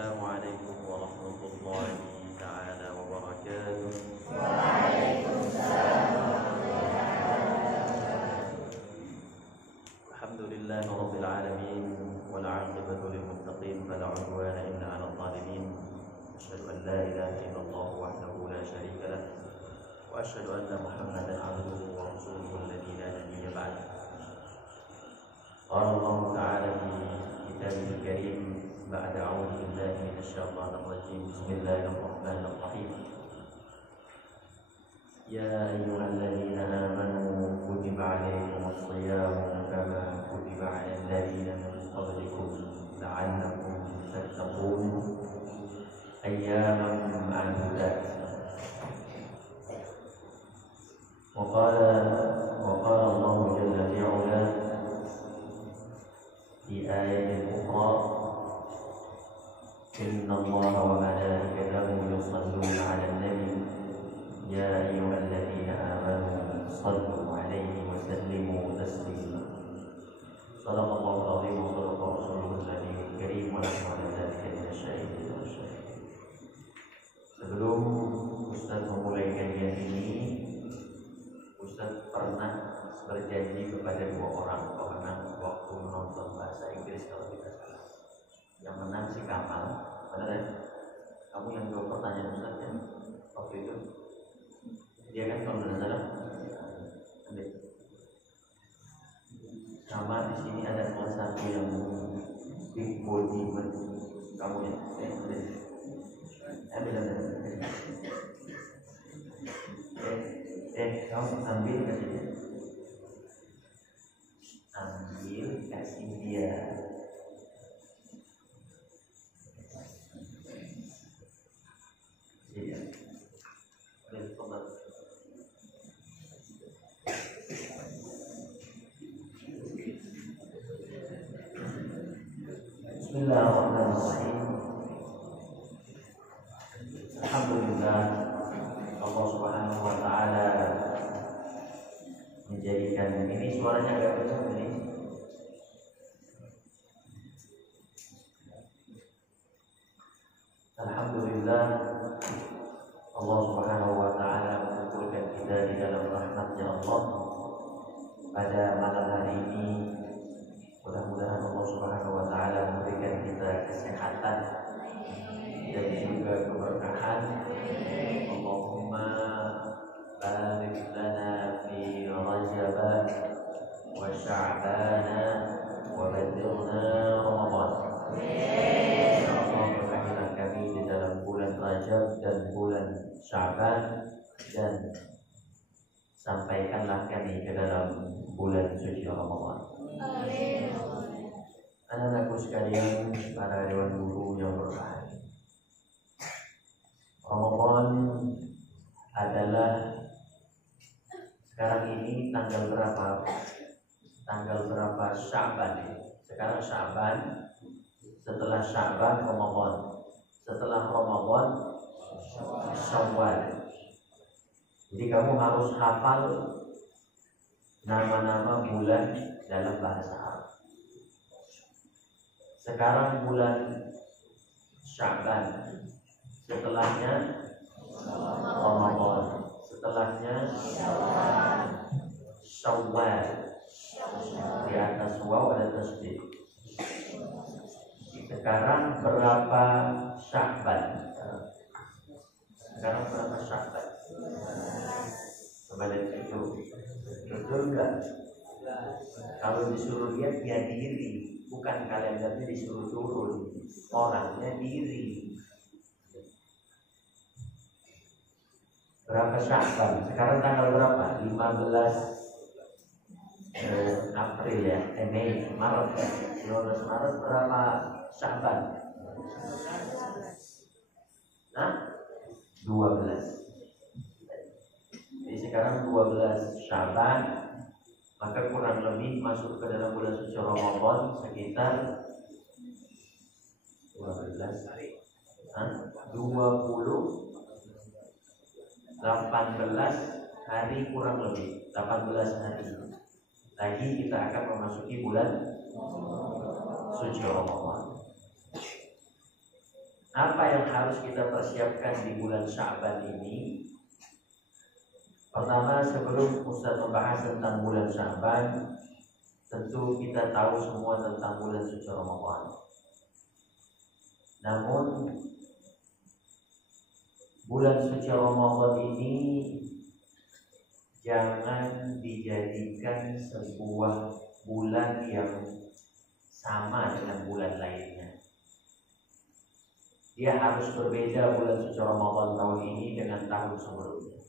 Assalamualaikum warahmatullahi ta'ala wabarakatuh. Waalaikumsalam warahmatullahi wabarakatuh. Alhamdulillahi rabbil alamin wal 'aqibatu lil muttaqin fala 'udwana illa 'alal zalimin. Asyhadu an la ilaha illallah wahdahu la syarika lah wa asyhadu anna Muhammadan 'abduhu wa rasuluhu alladzi la nabiyya ba'dahu. Qala Allah ta'ala fi kitabihil karim ba'da a'udzu billahi minasy syaithanir rajim. Bismillahirrahmanirrahim. Ya ayyuhalladzina amanu kutiba 'alaikumus shiyamu kama kutiba 'alal ladzina min qablikum la'allakum tattaqun. Ayyaman ma'dudat. Wa qala Allah jalla fi'ala di ayat ukhra, Inna Allah wa malaikatahu yusalluna 'alan nabi ya ayyuhalladzina amanu sallu 'alaihi wa sallimu taslima. Shadaqallahul 'azim wa shadaqa rasuluhul nabiyul karim wa nahnu 'ala dzalika minasyahidin wa syahidin. Sebelum Ustaz memulai kajian ini, Ustaz pernah berjanji kepada dua orang pemenang waktu menonton bahasa Inggris kalau tidak salah. Yang menang si Kamal, benar ya? Kamu yang jawab pertanyaan Ustaz ya? Waktu itu dia kan kalau tidak salah. Sama di sini ada salah satu yang big body kamu ya? Kamu ambil kasih dia. Ambil kasih dia. Iya. Bismillahirrahmanirrahim. Alhamdulillah, Allah Subhanahu wa ta'ala menjadikan ini suaranya agak kencang ini. Alhamdulillah, Allah Subhanahu wa ta'ala mengumpulkan kita di dalam rahmatnya Allah pada malam hari ini. Mudah-mudahan Allah Subhanahu wa ta'ala memberikan kita kesehatan dan juga keberkahan. Allahumma barik lana fi Rajab wa Sya'ban wa balighna Ramadan. Insyaallah berkahlah kami di dalam bulan Rajab dan bulan Sya'ban, dan sampaikanlah kami ke dalam bulan suci Ramadan. Amin. Anak-anakku sekalian, para dewan guru yang berbahagia, Ramadan adalah sekarang ini tanggal berapa? Tanggal berapa Sya'ban? Sekarang Sya'ban, setelah Sya'ban Ramadan, setelah Ramadan Syawal. Jadi kamu harus hafal nama-nama bulan dalam bahasa Arab. Sekarang bulan Sya'ban, setelahnya Ramadan, setelahnya Syawal. Di atas waw ada tasdid. Sekarang berapa Sya'ban? Sekarang berapa Sya'ban? Kembali itu betul enggak? Kalau disuruh lihat dia diri, bukan kalendernya disuruh turun, orangnya diri. Berapa Sya'ban? Sekarang tanggal berapa? 15 April ya, Mei, Maret ya. 15 Maret berapa Sya'ban? Nah, 12. Jadi sekarang 12 Sya'ban, maka kurang lebih masuk ke dalam bulan suci Ramadan sekitar 12 hari. 18 hari kurang lebih, 18 hari. Lagi kita akan memasuki bulan suci Ramadan. Apa yang harus kita persiapkan di bulan Sya'ban ini? Pertama, sebelum Ustaz membahas tentang bulan Sya'ban, tentu kita tahu semua tentang bulan suci Ramadan. Namun bulan suci Ramadan ini jangan dijadikan sebuah bulan yang sama dengan bulan lainnya. Dia harus berbeda bulan suci Ramadan tahun ini dengan tahun sebelumnya.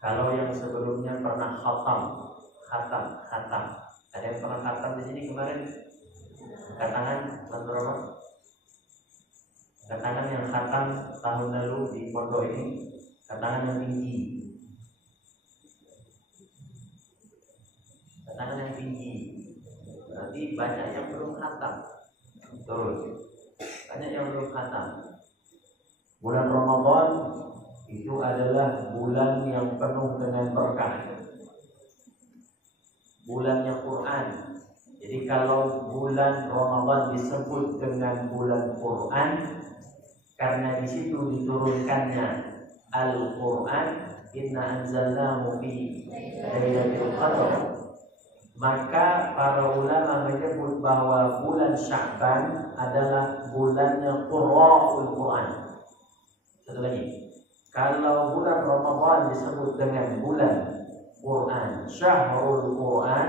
Kalau yang sebelumnya pernah khatam. Ada yang pernah khatam di sini kemarin? Katakan berapa? Katakan yang khatam tahun lalu di pondok ini, katakan yang tinggi. Katakan yang tinggi. Berarti banyak yang belum khatam. Terus banyak yang belum khatam. Bulan Ramadan itu adalah bulan yang penuh dengan berkah. Bulannya Quran. Jadi kalau bulan Ramadan disebut dengan bulan Quran karena di situ diturunkannya Al-Quran, inna anzalnahu fi lailatul qadar. Maka para ulama menyebut bahwa bulan Sya'ban adalah bulannya Qurra'ul Quran. Satu lagi, kalau bulan Ramadan disebut dengan bulan Quran, Syahrul Quran,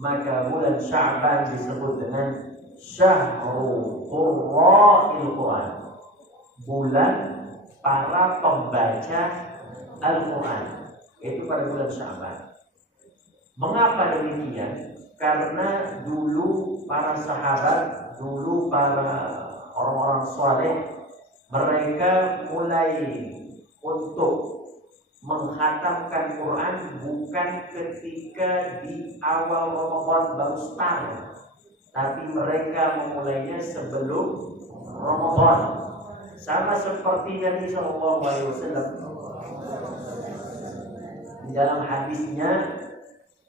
maka bulan Sya'ban disebut dengan Syahrul Qurra'il Quran, bulan para pembaca Al-Quran. Itu pada bulan Sya'ban. Mengapa demikian? Karena dulu para sahabat, dulu para orang-orang saleh, mereka mulai untuk menghatamkan Quran bukan ketika di awal Ramadan baru start, tapi mereka memulainya sebelum Ramadan. Sama seperti Nabi SAW di dalam hadisnya,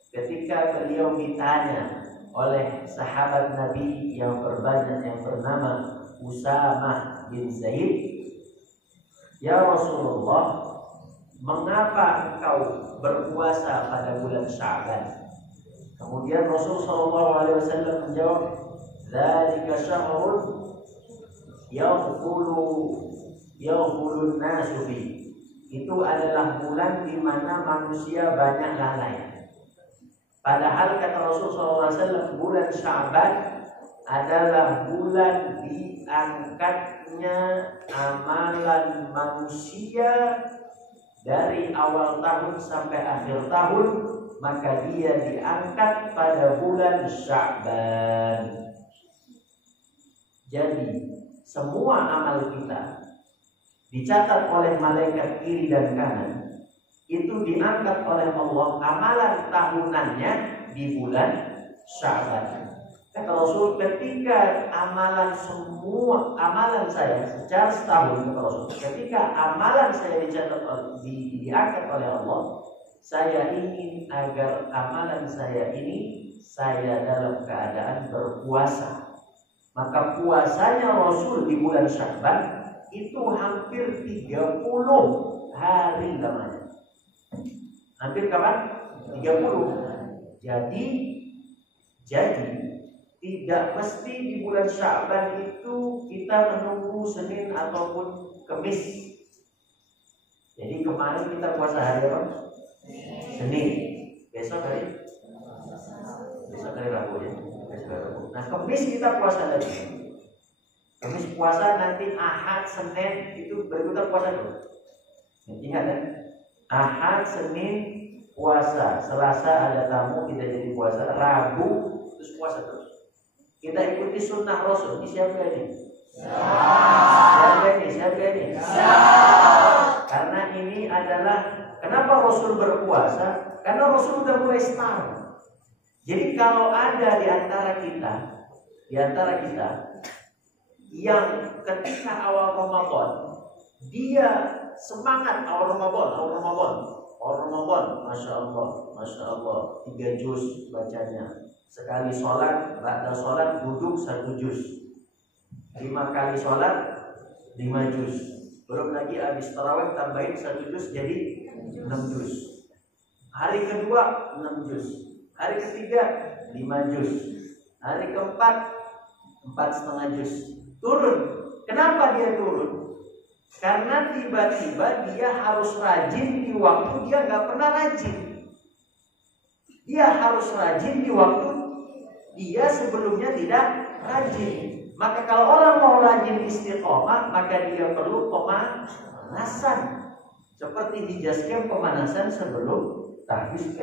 ketika beliau ditanya oleh sahabat Nabi yang berbanyak yang bernama Usamah bin Zaid, "Ya Rasulullah, mengapa engkau berpuasa pada bulan Sya'ban?" Kemudian Rasulullah SAW menjawab, "Dzalika syahrun yaghfulun nasu fi." Itu adalah bulan di mana manusia banyak lalai. Padahal kata Rasulullah SAW, bulan Sya'ban adalah bulan diangkatnya amalan manusia dari awal tahun sampai akhir tahun, maka dia diangkat pada bulan Sya'ban. Jadi semua amal kita dicatat oleh malaikat kiri dan kanan, itu diangkat oleh Allah amalan tahunannya di bulan Sya'ban. Kata Rasul, ketika semua amalan saya secara setahun, kata Rasul, ketika amalan saya diangkat oleh Allah, saya ingin agar amalan saya ini saya dalam keadaan berpuasa. Maka puasanya Rasul di bulan Sya'ban itu hampir 30 hari lamanya. Hampir kapan? 30. Jadi tidak mesti di bulan Sya'ban itu kita menunggu Senin ataupun Kamis. Jadi kemarin kita puasa hari apa? Senin. Besok hari Rabu ya. Nah, Kamis kita puasa lagi. Kamis puasa, nanti Ahad, Senin itu berikutnya puasa dulu. Ingat kan? Ahad, Senin puasa, Selasa ada tamu kita jadi puasa, Rabu terus puasa terus. Kita ikuti sunnah Rasul. Ini siapa ini? Siapa ini? Karena ini adalah kenapa Rasul berpuasa? Karena Rasul sudah mulai start. Jadi kalau ada di antara kita yang ketika awal Ramadan dia semangat awal Ramadan, masya Allah, 3 juz bacanya. Sekali sholat, ba'da sholat duduk 1 juz. 5 kali sholat 5 juz. Belum lagi habis tarawih tambahin 1 juz jadi 6 juz. Hari kedua 6 juz. Hari ketiga 5 juz. Hari keempat 4,5 juz. Turun. Kenapa dia turun? Karena tiba-tiba dia harus rajin di waktu dia nggak pernah rajin. Dia harus rajin di waktu dia sebelumnya tidak rajin. Maka kalau orang mau rajin istiqomah, maka dia perlu pemanasan. Seperti di jaskem pemanasan sebelum tahbis.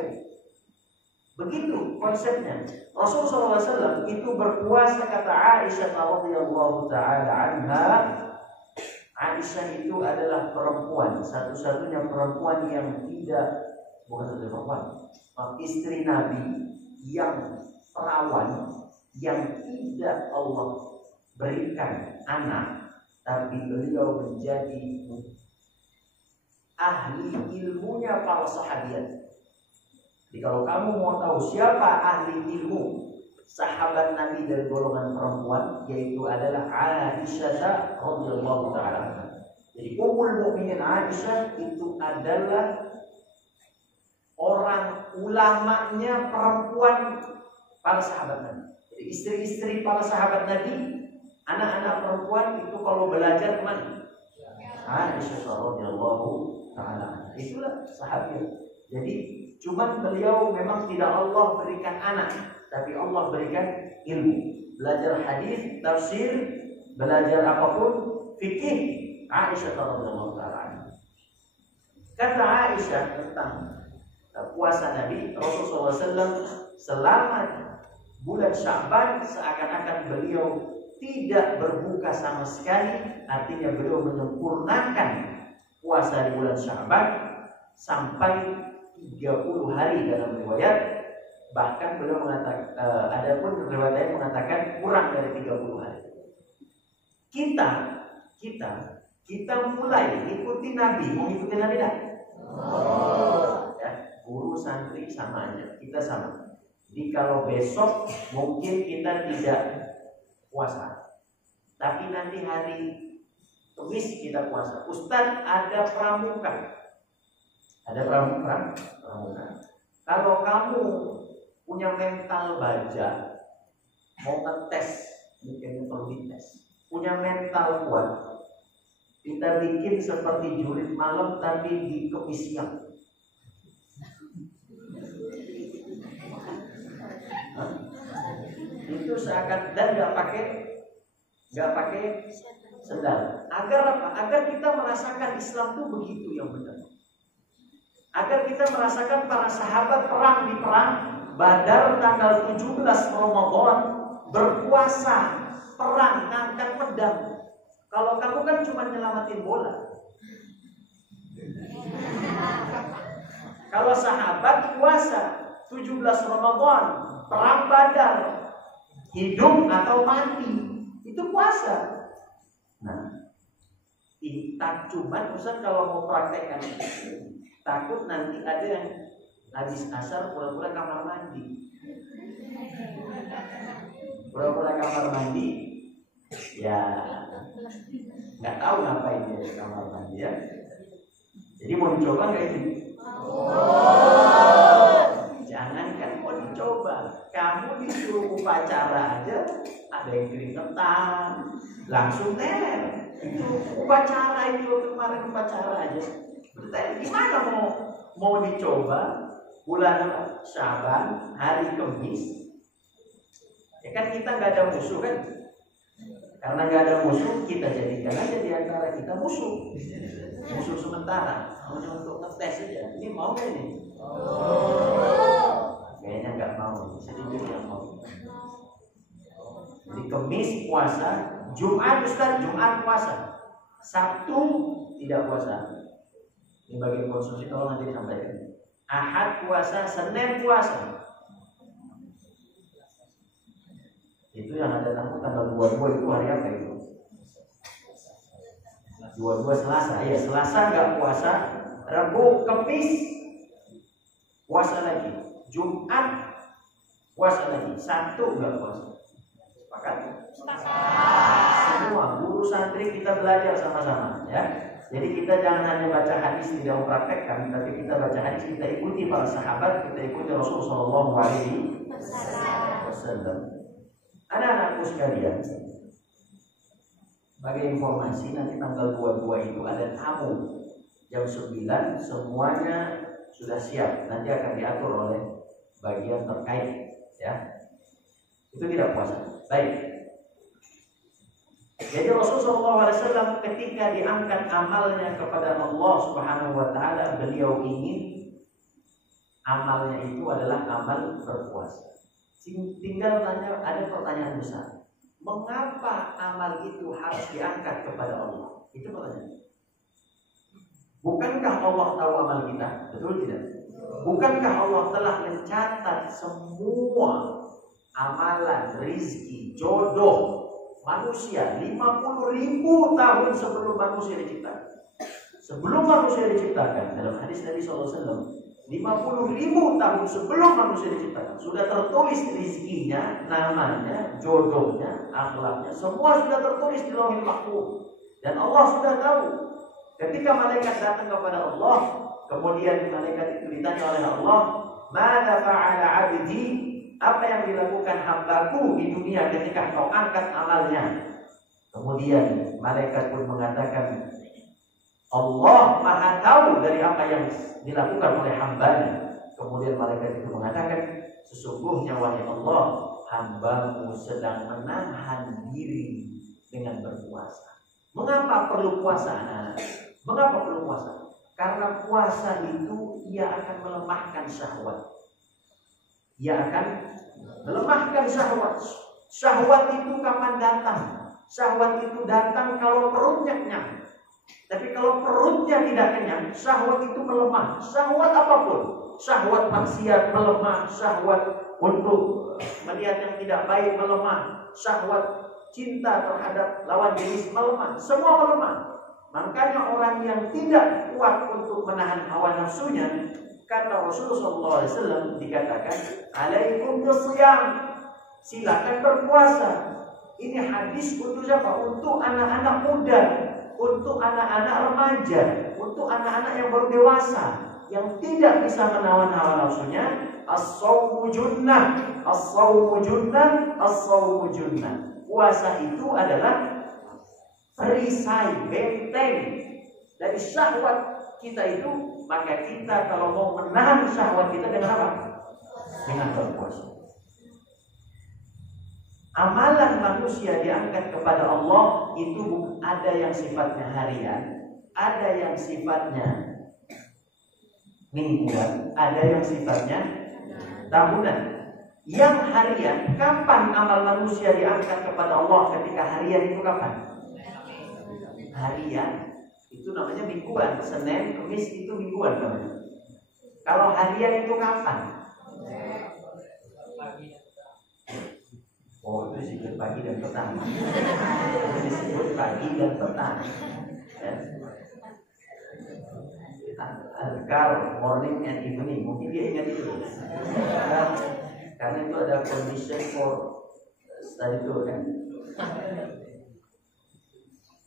Begitu konsepnya. Rasulullah SAW itu berpuasa, kata Aisyah radhiyallahu taala anha. Aisyah itu adalah perempuan, satu-satunya perempuan yang tidak, bukan satu perempuan, istri Nabi yang perawan, yang tidak Allah berikan anak, tapi beliau menjadi ahli ilmunya para sahabat. Jadi kalau kamu mau tahu siapa ahli ilmu sahabat Nabi dari golongan perempuan, yaitu adalah Aisyah radhiyallahu taala. Jadi Ummul Mukminin Aisyah itu adalah orang ulamanya perempuan para sahabat Nabi. Jadi istri-istri para sahabat Nabi, anak-anak perempuan itu kalau belajar kemana? Aisyah radhiyallahu taala. Itulah sahabat. Jadi cuman beliau memang tidak Allah berikan anak, tapi Allah berikan ilmu. Belajar hadis, tafsir, belajar apapun, fikih. Aisyah radhiyallahu taala. Kata Aisyah tentang puasa Nabi, Rasulullah SAW selama bulan Sya'ban seakan-akan beliau tidak berbuka sama sekali. Artinya beliau menyempurnakan puasa di bulan Sya'ban sampai 30 hari dalam riwayat. Bahkan beliau mengatakan, ada pun riwayat lain mengatakan kurang dari 30 hari. Kita mulai ikuti Nabi. Mau ikuti Nabi dah? Ya, guru santri sama aja, kita sama. Jadi kalau besok mungkin kita tidak puasa, tapi nanti hari Kamis kita puasa. Ustadz ada pramuka. Ada pramuka. Kalau kamu punya mental baja, mau ngetes, mungkin perlu dites. Punya mental kuat, kita bikin seperti jurit malam tapi di Kamis siang. Itu seakan dan nggak pakai sendal. Agar apa? Agar kita merasakan Islam itu begitu yang benar. Agar kita merasakan para sahabat perang di perang Badar tanggal 17 Ramadan, berpuasa, perang, ngangkat pedang. Kalau kamu kan cuma nyelamatin bola. Kalau sahabat puasa 17 Ramadan, perang Badar, hidup atau mati, itu puasa. Nah, tak cuman Ustaz kalau mau praktekkan takut nanti ada yang habis asar pura-pura kamar mandi. Pura-pura kamar mandi, ya nggak tahu ngapain dia di kamar mandi ya. Jadi mau dicoba nggak ini? Jangankan mau dicoba, kamu disuruh upacara aja, ada yang keringetan, langsung teler. Itu upacara itu kemarin upacara aja. Bertanya gimana mau dicoba bulan Sya'ban hari Kamis? Ya kan kita nggak ada musuh kan? Karena nggak ada musuh, kita jadikan aja di antara kita musuh sementara. Hanya untuk ngetes aja. Ini mau nggak ini? Kayaknya nggak mau. Sedikit yang mau. Jadi Kamis puasa, Jumat Ustaz, Jumat puasa, Sabtu tidak puasa. Ini bagian konsumsi, tolong nanti disampaikan. Ahad puasa, Senin puasa. Itu yang ada tanggal 22 itu hari apa itu? 22 Selasa, ya Selasa nggak puasa, Rabu, Kamis puasa lagi, Jumat puasa lagi, Sabtu nggak puasa. Sepakat? Sepakat. semua, guru santri kita belajar sama-sama ya. Jadi kita jangan hanya baca hadis tidak mempraktekkan, tapi kita baca hadis, kita ikuti para sahabat, kita ikuti Rasulullah Shallallahu Alaihi Wasallam. Anak-anakku sekalian, sebagai informasi nanti tanggal 22 itu ada tamu jam 9, semuanya sudah siap, nanti akan diatur oleh bagian terkait ya. Itu tidak puasa. Baik. Jadi Rasulullah SAW ketika diangkat amalnya kepada Allah Subhanahu Wa Taala, beliau ingin amalnya itu adalah amal berpuasa. Tinggal tanya, ada pertanyaan besar. Mengapa amal itu harus diangkat kepada Allah? Itu pertanyaan. Bukankah Allah tahu amal kita? Betul tidak? Bukankah Allah telah mencatat semua amalan, rizki, jodoh manusia 50.000 tahun sebelum manusia diciptakan? Sebelum manusia diciptakan, dalam hadis Nabi SAW, 50.000 tahun sebelum manusia diciptakan sudah tertulis rizkinya, namanya, jodohnya, akhlaknya, semua sudah tertulis di Lauhul Mahfuz. Dan Allah sudah tahu. Ketika malaikat datang kepada Allah, kemudian malaikat itu ditanya oleh Allah, "Mada fa'ala 'abdi?" Apa yang dilakukan hambaku di dunia ketika kau angkat amalnya? Kemudian malaikat pun mengatakan, Allah maha tahu dari apa yang dilakukan oleh hambanya. Kemudian malaikat itu mengatakan, sesungguhnya wahai Allah, hambamu sedang menahan diri dengan berpuasa. Mengapa perlu puasa, anak-anak? Mengapa perlu puasa? Karena puasa itu ia akan melemahkan syahwat. Ia akan melemahkan syahwat. Syahwat itu kapan datang? Syahwat itu datang kalau perutnya kenyang. Tapi kalau perutnya tidak kenyang, syahwat itu melemah. Syahwat apapun, syahwat maksiat melemah, syahwat untuk melihat yang tidak baik melemah, syahwat cinta terhadap lawan jenis melemah. Semua melemah. Makanya orang yang tidak kuat untuk menahan hawa nafsunya, kata Rasulullah SAW dikatakan, alaikum bisyam, silakan berpuasa. Ini hadis untuk siapa? Untuk anak-anak muda, untuk anak-anak remaja, untuk anak-anak yang baru dewasa, yang tidak bisa menahan hawa nafsunya. As-shawmu junnah, as-shawmu junnah, as-shawmu junnah. Puasa itu adalah perisai, benteng dari syahwat kita itu. Maka kita kalau mau menahan syahwat kita dengan apa? Dengan berpuasa. Amalan manusia diangkat kepada Allah itu ada yang sifatnya harian, ada yang sifatnya mingguan, ada yang sifatnya tahunan. Yang harian, kapan amal manusia diangkat kepada Allah ketika harian itu kapan? Harian itu namanya mingguan, Senin, Kamis itu mingguan namanya. Kalau harian itu kapan? Oh, itu disebut pagi dan petang. Itu disebut pagi dan petang. Ya. Azkar morning and evening, mungkin dia ingat itu. Karena itu ada condition for study tour kan.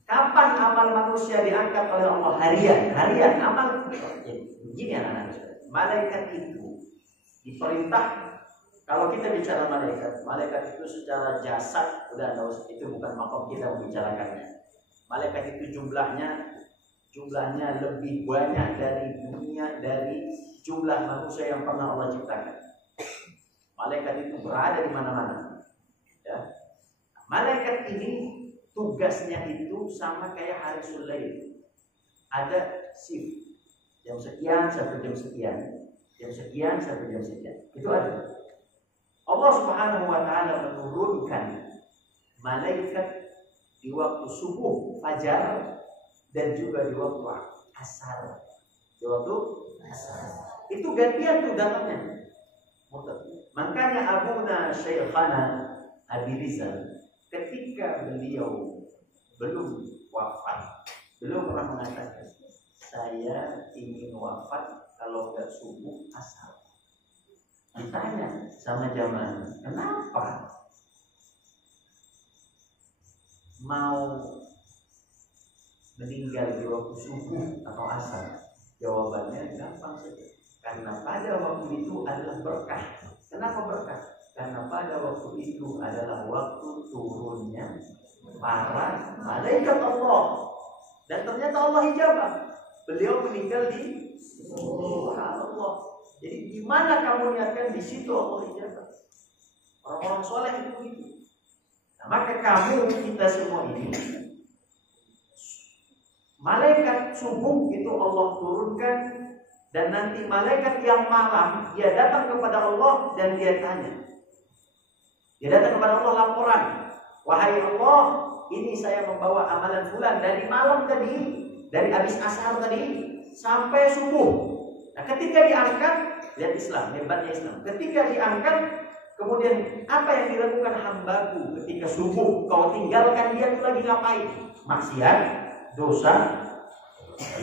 Kapan amal manusia diangkat oleh Allah? Harian amal. Begini anak-anak, malaikat itu diperintah. Kalau kita bicara malaikat itu secara jasad udah tahu, itu bukan makom kita membicarakannya. Malaikat itu jumlahnya lebih banyak dari dunia, dari jumlah manusia yang pernah Allah ciptakan. Malaikat itu berada di mana-mana. Ya. Malaikat ini tugasnya itu sama kayak harisul lail. Ada shift. Jam sekian sampai jam sekian. Jam sekian sampai jam sekian. Itu ada. Allah Subhanahu wa taala menurunkan malaikat di waktu subuh, fajar, dan juga di waktu asar. Di waktu asar. Itu gantian tuh datangnya. Makanya Abuna Syekhana Abi Rizal ketika beliau belum wafat, beliau pernah mengatakan, saya ingin wafat kalau nggak subuh asar. Ditanya sama jamaah, kenapa? mau meninggal di waktu subuh atau asar? Jawabannya gampang saja. Karena pada waktu itu adalah berkah. Kenapa berkah? Karena pada waktu itu adalah waktu turunnya para malaikat Allah. Dan ternyata Allah hijabah. Beliau meninggal di subhanallah. Jadi di mana kamu niatkan, di situ Allah hijabah. Orang-orang soleh itu begitu. Nah, maka kita semua ini, malaikat subuh itu Allah turunkan, dan nanti malaikat yang malam dia datang kepada Allah dan dia tanya. Dia datang kepada Allah laporan, wahai Allah, ini saya membawa amalan fulan dari malam tadi, dari habis asar tadi sampai subuh. Nah, ketika diangkat, lihat Islam, hebatnya Islam. Ketika diangkat, kemudian apa yang dilakukan hambaku ketika subuh? Kau tinggalkan dia itu lagi ngapain? Maksiat, dosa,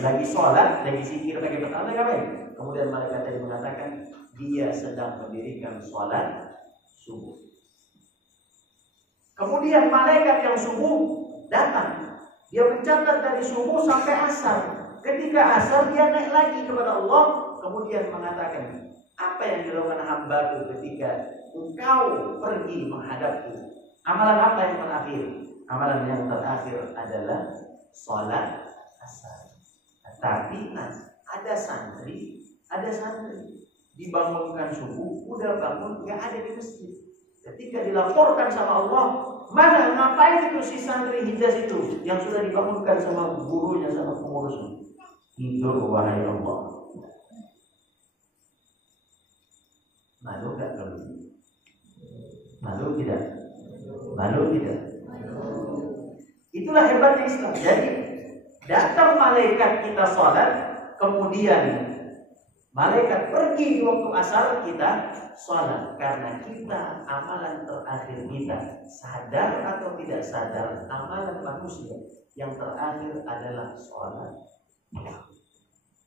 lagi sholat, lagi zikir, lagi bertanya ngapain? Kemudian malaikat tadi mengatakan dia sedang mendirikan sholat subuh. Kemudian malaikat yang subuh datang, dia mencatat dari subuh sampai asar. Ketika asar dia naik lagi kepada Allah, kemudian mengatakan, apa yang dilakukan hambaku ketika engkau pergi menghadapku? Amalan apa yang terakhir? Amalan yang terakhir adalah sholat asar. Tapi ada santri dibangunkan subuh, udah bangun, nggak ada di masjid. Ketika dilaporkan sama Allah, mana ngapain itu si santri Hijaz itu yang sudah dibangunkan sama gurunya, sama pengurusnya? Tidur, wahai Allah. Malu gak kalau begitu? Malu tidak? Malu tidak? Itulah hebatnya Islam. Jadi datang malaikat kita sholat, kemudian malaikat pergi di waktu asar, kita sholat. Karena kita, amalan terakhir kita, sadar atau tidak sadar, amalan manusia yang terakhir adalah sholat.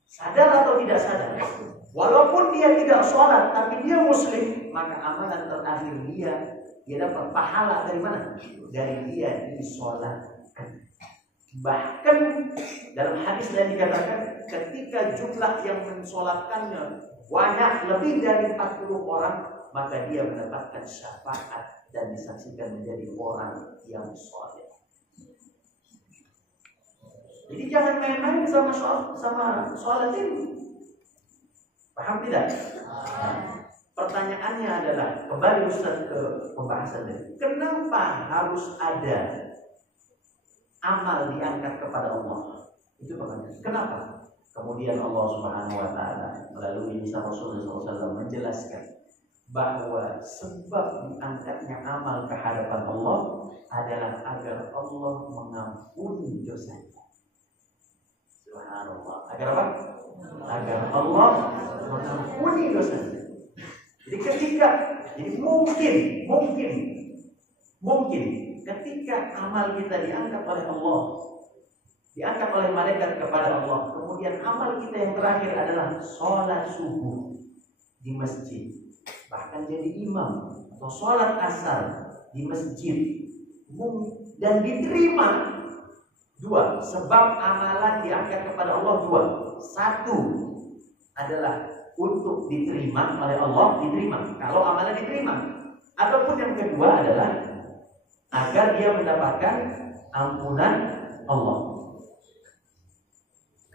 Sadar atau tidak sadar, walaupun dia tidak sholat tapi dia muslim, maka amalan terakhir dia dapat pahala dari mana? Dari dia disolatkan. Bahkan dalam hadis yang dikatakan, ketika jumlah yang mensolatkannya banyak, lebih dari 40 orang, maka dia mendapatkan syafaat dan disaksikan menjadi orang yang soleh. Jadi jangan main-main sama sholat ini. Paham tidak? Nah, pertanyaannya adalah, kembali Ustaz ke pembahasan ini, kenapa harus ada amal diangkat kepada Allah? Itu pertanyaan. Kenapa? Kemudian Allah Subhanahu wa taala melalui lisan Rasulullah SAW menjelaskan bahwa sebab diangkatnya amal ke hadapan Allah adalah agar Allah mengampuni dosanya. Subhanallah. Agar apa? Agar Allah mengampuni dosanya. Jadi mungkin ketika amal kita diangkat oleh Allah, diangkat oleh malaikat kepada Allah, kemudian amal kita yang terakhir adalah sholat subuh di masjid, bahkan jadi imam, atau sholat asar di masjid, dan diterima. Dua, sebab amalan diangkat kepada Allah dua. Satu adalah untuk diterima oleh Allah, diterima. Kalau amalan diterima. Ataupun yang kedua adalah agar dia mendapatkan ampunan Allah.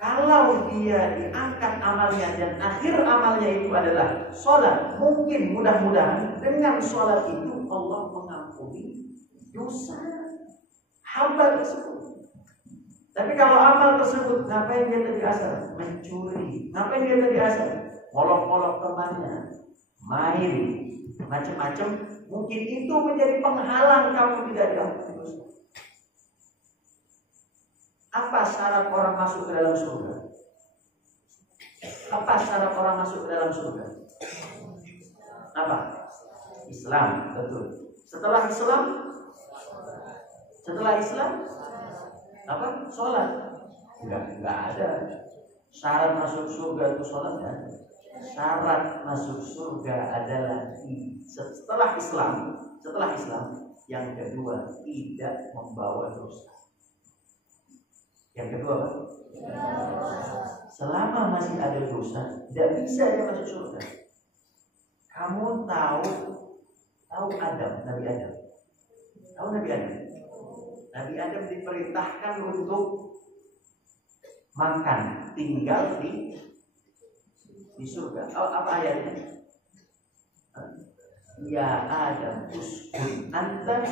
Kalau dia diangkat amalnya dan akhir amalnya itu adalah sholat, mungkin mudah-mudahan dengan sholat itu Allah mengampuni dosa hamba tersebut. Tapi kalau amal tersebut, ngapain dia tadi asal? Mencuri. Ngapain dia tadi asal? Molok-molok temannya, main, macam-macam. Mungkin itu menjadi penghalang kamu tidak diampuni dosa. Apa syarat orang masuk ke dalam surga? Apa syarat orang masuk ke dalam surga? Apa? Islam, betul. Setelah Islam apa? Sholat. Enggak ada. Syarat masuk surga itu sholat kan? Syarat masuk surga adalah setelah Islam Yang kedua, tidak membawa dosa. Yang kedua apa? Selama masih ada dosa, tidak bisa dia masuk surga. Kamu tahu Adam, Nabi Adam. Tahu Nabi Adam? Nabi Adam diperintahkan untuk makan, tinggal di surga. Apa ayatnya? Ya Adam, uskun anta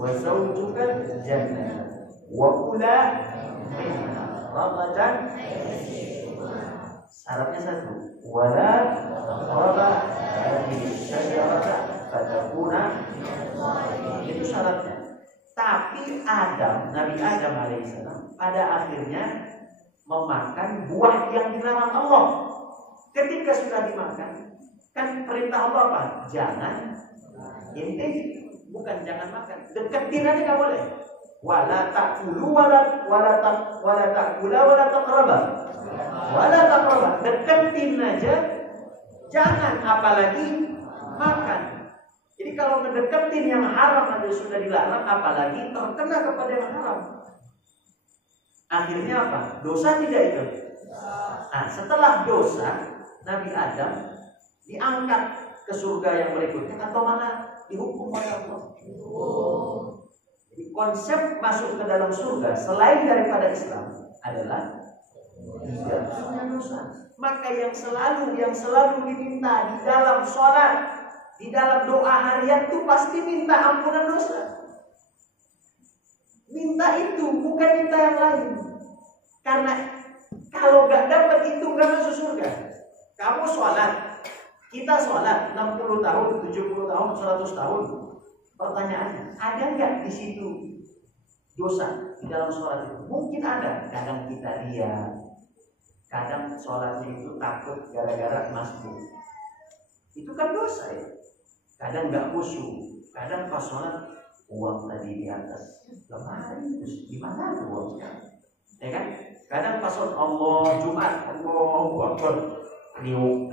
wa zawjuka jannah wa kula minha ragadan. Syaratnya satu, wala taqraba hadhihi syajarata fatakuna. Itu syaratnya. Tapi Adam, Nabi Adam alaihissalam pada akhirnya memakan buah yang dilarang Allah. Ketika sudah dimakan, kan perintah Allah apa? Jangan intip, bukan jangan makan. Deketin aja nggak boleh. Wala ta'kulu wala taqraba. Wala taqraba. Deketin aja, jangan apalagi makan. Jadi kalau mendeketin yang haram aja sudah dilarang, apalagi terkena kepada yang haram. Akhirnya apa? Dosa tidak itu? Nah, setelah dosa, Nabi Adam diangkat ke surga yang berikutnya atau malah dihukum oleh Allah. Jadi konsep masuk ke dalam surga selain daripada Islam adalah tidak punya dosa. Maka yang selalu diminta di dalam sholat, di dalam doa harian itu pasti minta ampunan dosa. Minta itu, bukan minta yang lain. Karena kalau nggak dapat itu nggak masuk surga. Kamu sholat, kita sholat 60 tahun, 70 tahun, 100 tahun. Pertanyaannya, ada nggak di situ dosa di dalam sholat itu? Mungkin ada. Kadang kita lihat, kadang sholatnya itu takut gara-gara masbuk. Itu kan dosa ya. Kadang nggak khusyuk, kadang pas sholat uang tadi di atas lemari, terus gimana tuh uangnya? Ya kan? Kadang pas sholat Allah Jumat, Allahu Akbar, kriuk,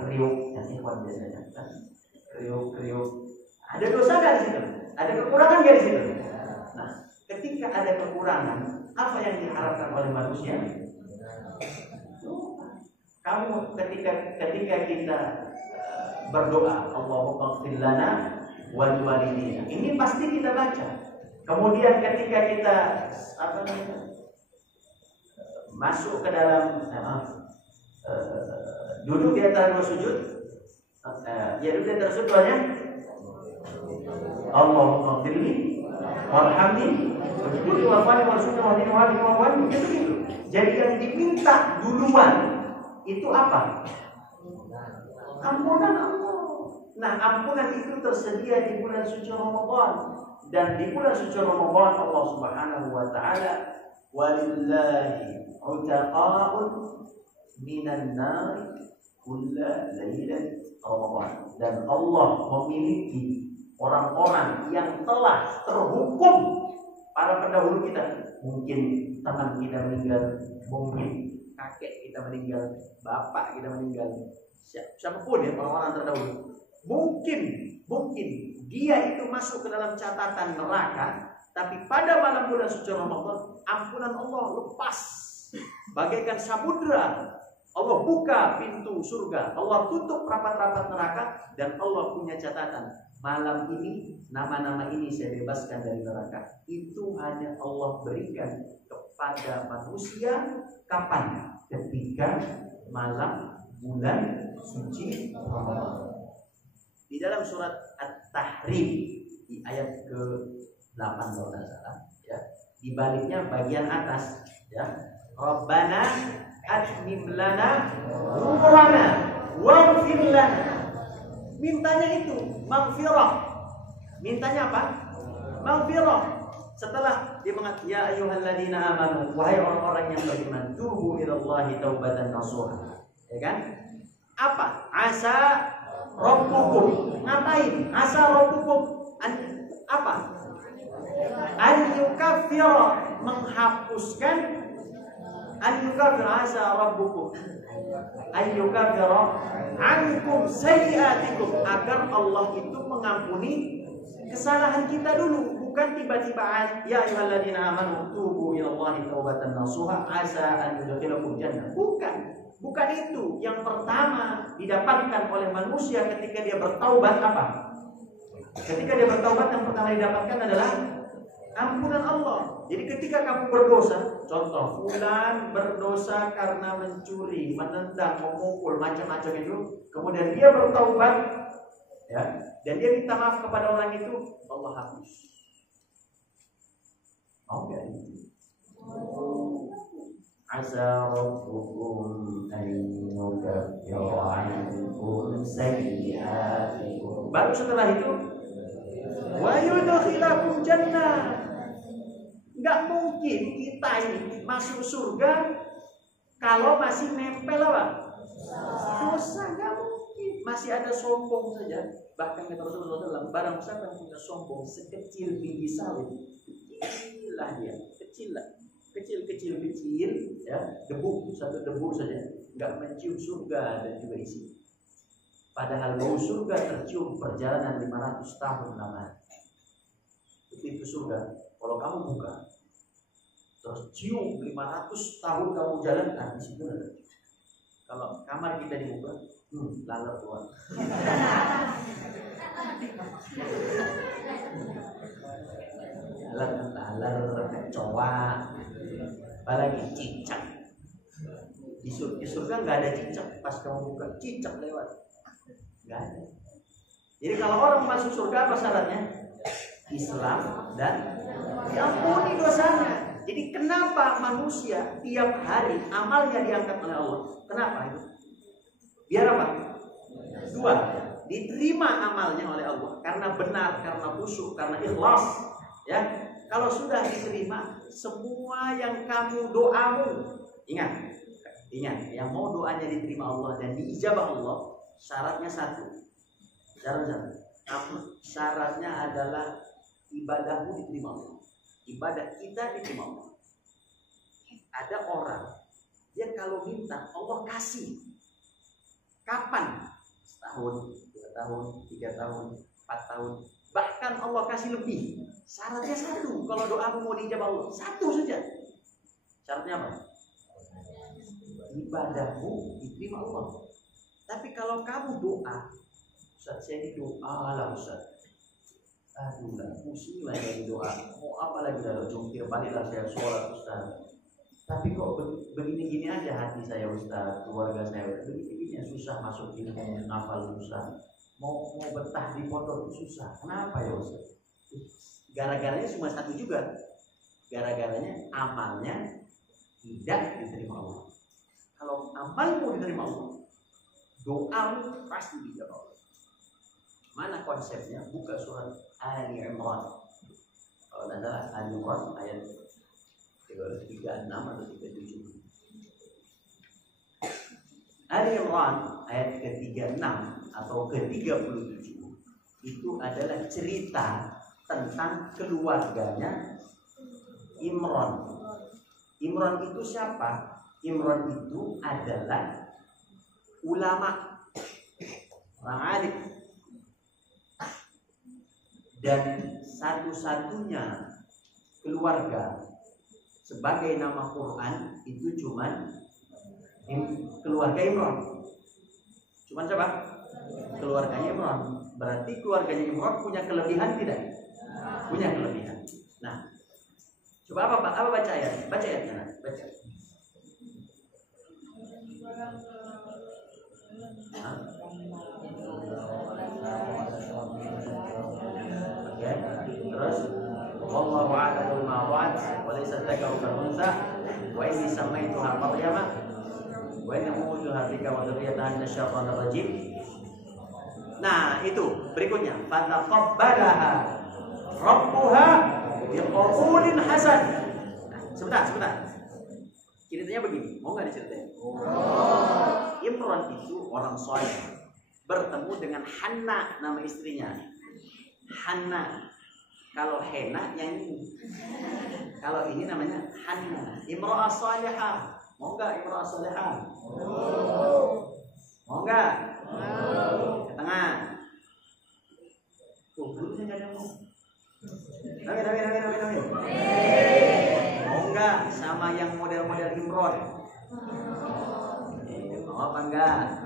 yang ikhwan biasanya kan, kriuk. Ada dosa nggak di situ? Ada kekurangan nggak di situ? Nah, ketika ada kekurangan, apa yang diharapkan oleh manusia? Kamu ketika kita berdoa, Allahumma ighfir lana wal walidina, ini pasti kita baca. Kemudian ketika kita masuk ke dalam duduk di antara dua sujud, duduk di antara sujud doanya Allahumma ighfirli warhamni wajibni wafani warzuqni wahdini wafani. Gitu. Jadi yang diminta duluan itu apa? Ampunan Allah. Nah, ampunan itu tersedia di bulan suci Ramadan. Dan di bulan suci Ramadan Allah Subhanahu wa taala, walillahi utaqa'un minan nar kulla lailatin Ramadan. Dan Allah memiliki orang-orang yang telah terhukum, para pendahulu kita. Mungkin teman kita meninggal, mungkin kakek kita meninggal, bapak kita meninggal, siapapun ya orang-orang terdahulu. Mungkin dia itu masuk ke dalam catatan neraka, tapi pada malam bulan suci Ramadan ampunan Allah lepas bagaikan samudra. Allah buka pintu surga, Allah tutup rapat-rapat neraka, dan Allah punya catatan, malam ini nama-nama ini saya bebaskan dari neraka. Itu hanya Allah berikan kepada manusia kapan? Ketika malam bulan suci Ramadan. Di dalam surat At-Tahrim di ayat ke-8 kalau tidak salah, ya. Di baliknya bagian atas, ya. Rabbana atmim lana nurana waghfir lana. Mintanya itu maghfirah. Mintanya apa? Maghfirah. Setelah dia mengatakan ya ayyuhalladzina amanu, wahai orang-orang yang beriman, tubu ilallahi taubatan nasuha. Ya kan? Apa? Asa rabbukum. Ngapain? Asa rabbukum apa? An yukaffira, menghapuskan. An yukaffira asa rabbukum. An yukaffira ankum sayyi'atikum, agar Allah itu mengampuni kesalahan kita dulu, bukan tiba-tiba ya ayyuhalladzina amanu tubu ilallahi taubatan nasuha asa an yudkhilakum jannah. Bukan itu. Yang pertama didapatkan oleh manusia ketika dia bertaubat apa? Ketika dia bertaubat yang pertama didapatkan adalah ampunan Allah. Jadi ketika kamu berdosa, contoh fulan berdosa karena mencuri, menendang, memukul, macam-macam itu, kemudian dia bertaubat, ya, dan dia minta maaf kepada orang itu, Allah hapus. Mau nggak ini? Asa rabbukum an yukaffira ankum sayyi'atikum. Baru setelah itu, wa yudkhilakum jannah. Nggak mungkin kita ini masuk surga kalau masih nempel apa? Dosa. Nggak mungkin. Masih ada sombong saja. Bahkan kata Rasulullah SAW, barang siapa yang punya sombong sekecil biji sawit, kecil lah dia, kecil, ya, debu, satu debu saja, nggak mencium surga dan juga isi. Padahal bau surga tercium perjalanan 500 tahun lamanya. Itu surga. Kalau kamu buka, terus cium 500 tahun kamu jalankan di situ ada. Kalau kamar kita dibuka, lalat keluar. Lalat, kecoa, apalagi cicak. Di surga nggak ada cicak. Pas kamu buka, cicak lewat. Nggak ada. Jadi kalau orang masuk surga apa syaratnya? Islam dan diampuni dosanya. Jadi kenapa manusia tiap hari amalnya diangkat oleh Allah? Kenapa itu? Biar apa? Dua, diterima amalnya oleh Allah karena benar, karena khusyuk, karena ikhlas. Ya, kalau sudah diterima, semua yang kamu doamu, ingat, yang mau doanya diterima Allah dan diijabah Allah, syaratnya satu. Syaratnya adalah ibadahmu diterima Allah. Ibadah kita diterima Allah. Ada orang dia kalau minta Allah kasih. Kapan? Setahun, 2 tahun, 3 tahun, 4 tahun. Bahkan Allah kasih lebih. Syaratnya satu. Kalau doamu mau dijawab Allah, satu saja. Syaratnya apa? Ibadahmu diterima Allah. Tapi kalau kamu doa, Ustaz, saya ini doa lah Ustaz. Aduh lah, pusing lah dari doa. Mau apa lagi dalam jungkir baliklah saya sholat Ustaz. Tapi kok begini-gini aja hati saya Ustaz, keluarga saya begini-gini susah masuk ilmu, hafal susah. Mau betah di pondok susah. Kenapa ya Ustaz? Gara-garanya cuma satu juga. Gara-garanya amalnya tidak diterima Allah. Kalau amalmu diterima Allah, doamu pasti dijawab Allah. Mana konsepnya? Buka surat Ali Imran. Kalau tidak salah Ali Imran ayat 36 atau 37. Ali Imran ayat ke-36 atau ke-37 itu adalah cerita tentang keluarganya Imran. Imran itu siapa? Imran itu adalah ulama, orang alim. Dan satu-satunya keluarga sebagai nama Quran itu cuman keluarga Imran. Cuman siapa? Keluarganya Imran. Berarti keluarganya Imran punya kelebihan tidak? Punya kelebihan. Nah, coba apa baca ayat? Baca ayatnya. Baca. Terus wallahu a'lamu bima wa'ad wa laysa dzakaru kal unsa wa inni samaituha Maryama wa inni u'idzuha bika wa dzurriyyataha minasyaitonir rajim. Nah, itu berikutnya fataqabbalaha rabbuha biqabulin hasan. Nah, sebentar. Ceritanya begini, mau enggak diceritain? Imran itu orang soleh bertemu dengan Hanna, nama istrinya Hanna. Kalau Hena yang ini, kalau ini namanya Hanna. Imra'ah salihah. Mau enggak imra'ah salihah? Mau enggak? Ke tengah. Belumnya enggak ada mau. Oke. enggak?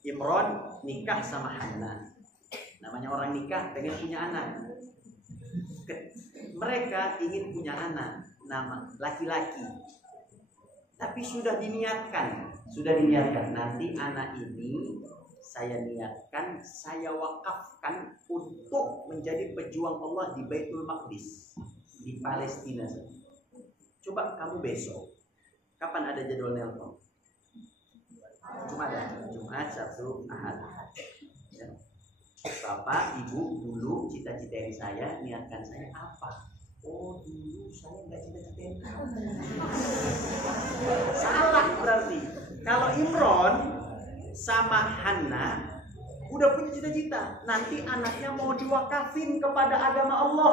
Imron nikah sama Hannah. Namanya orang nikah pengen punya anak. Mereka ingin punya anak, nama laki-laki. Tapi sudah diniatkan nanti anak ini saya niatkan, saya wakafkan untuk menjadi pejuang Allah di Baitul Maqdis, di Palestina. Coba kamu besok, kapan ada jadwal nelpon? Jumat, Sabtu, Ahad. Ya. Bapak, Ibu, dulu cita-citain saya, niatkan saya apa? Oh, dulu saya nggak cita-citain kamu. Salah berarti. Kalau Imron sama Hannah udah punya cita-cita, nanti anaknya mau diwakafin kepada agama Allah.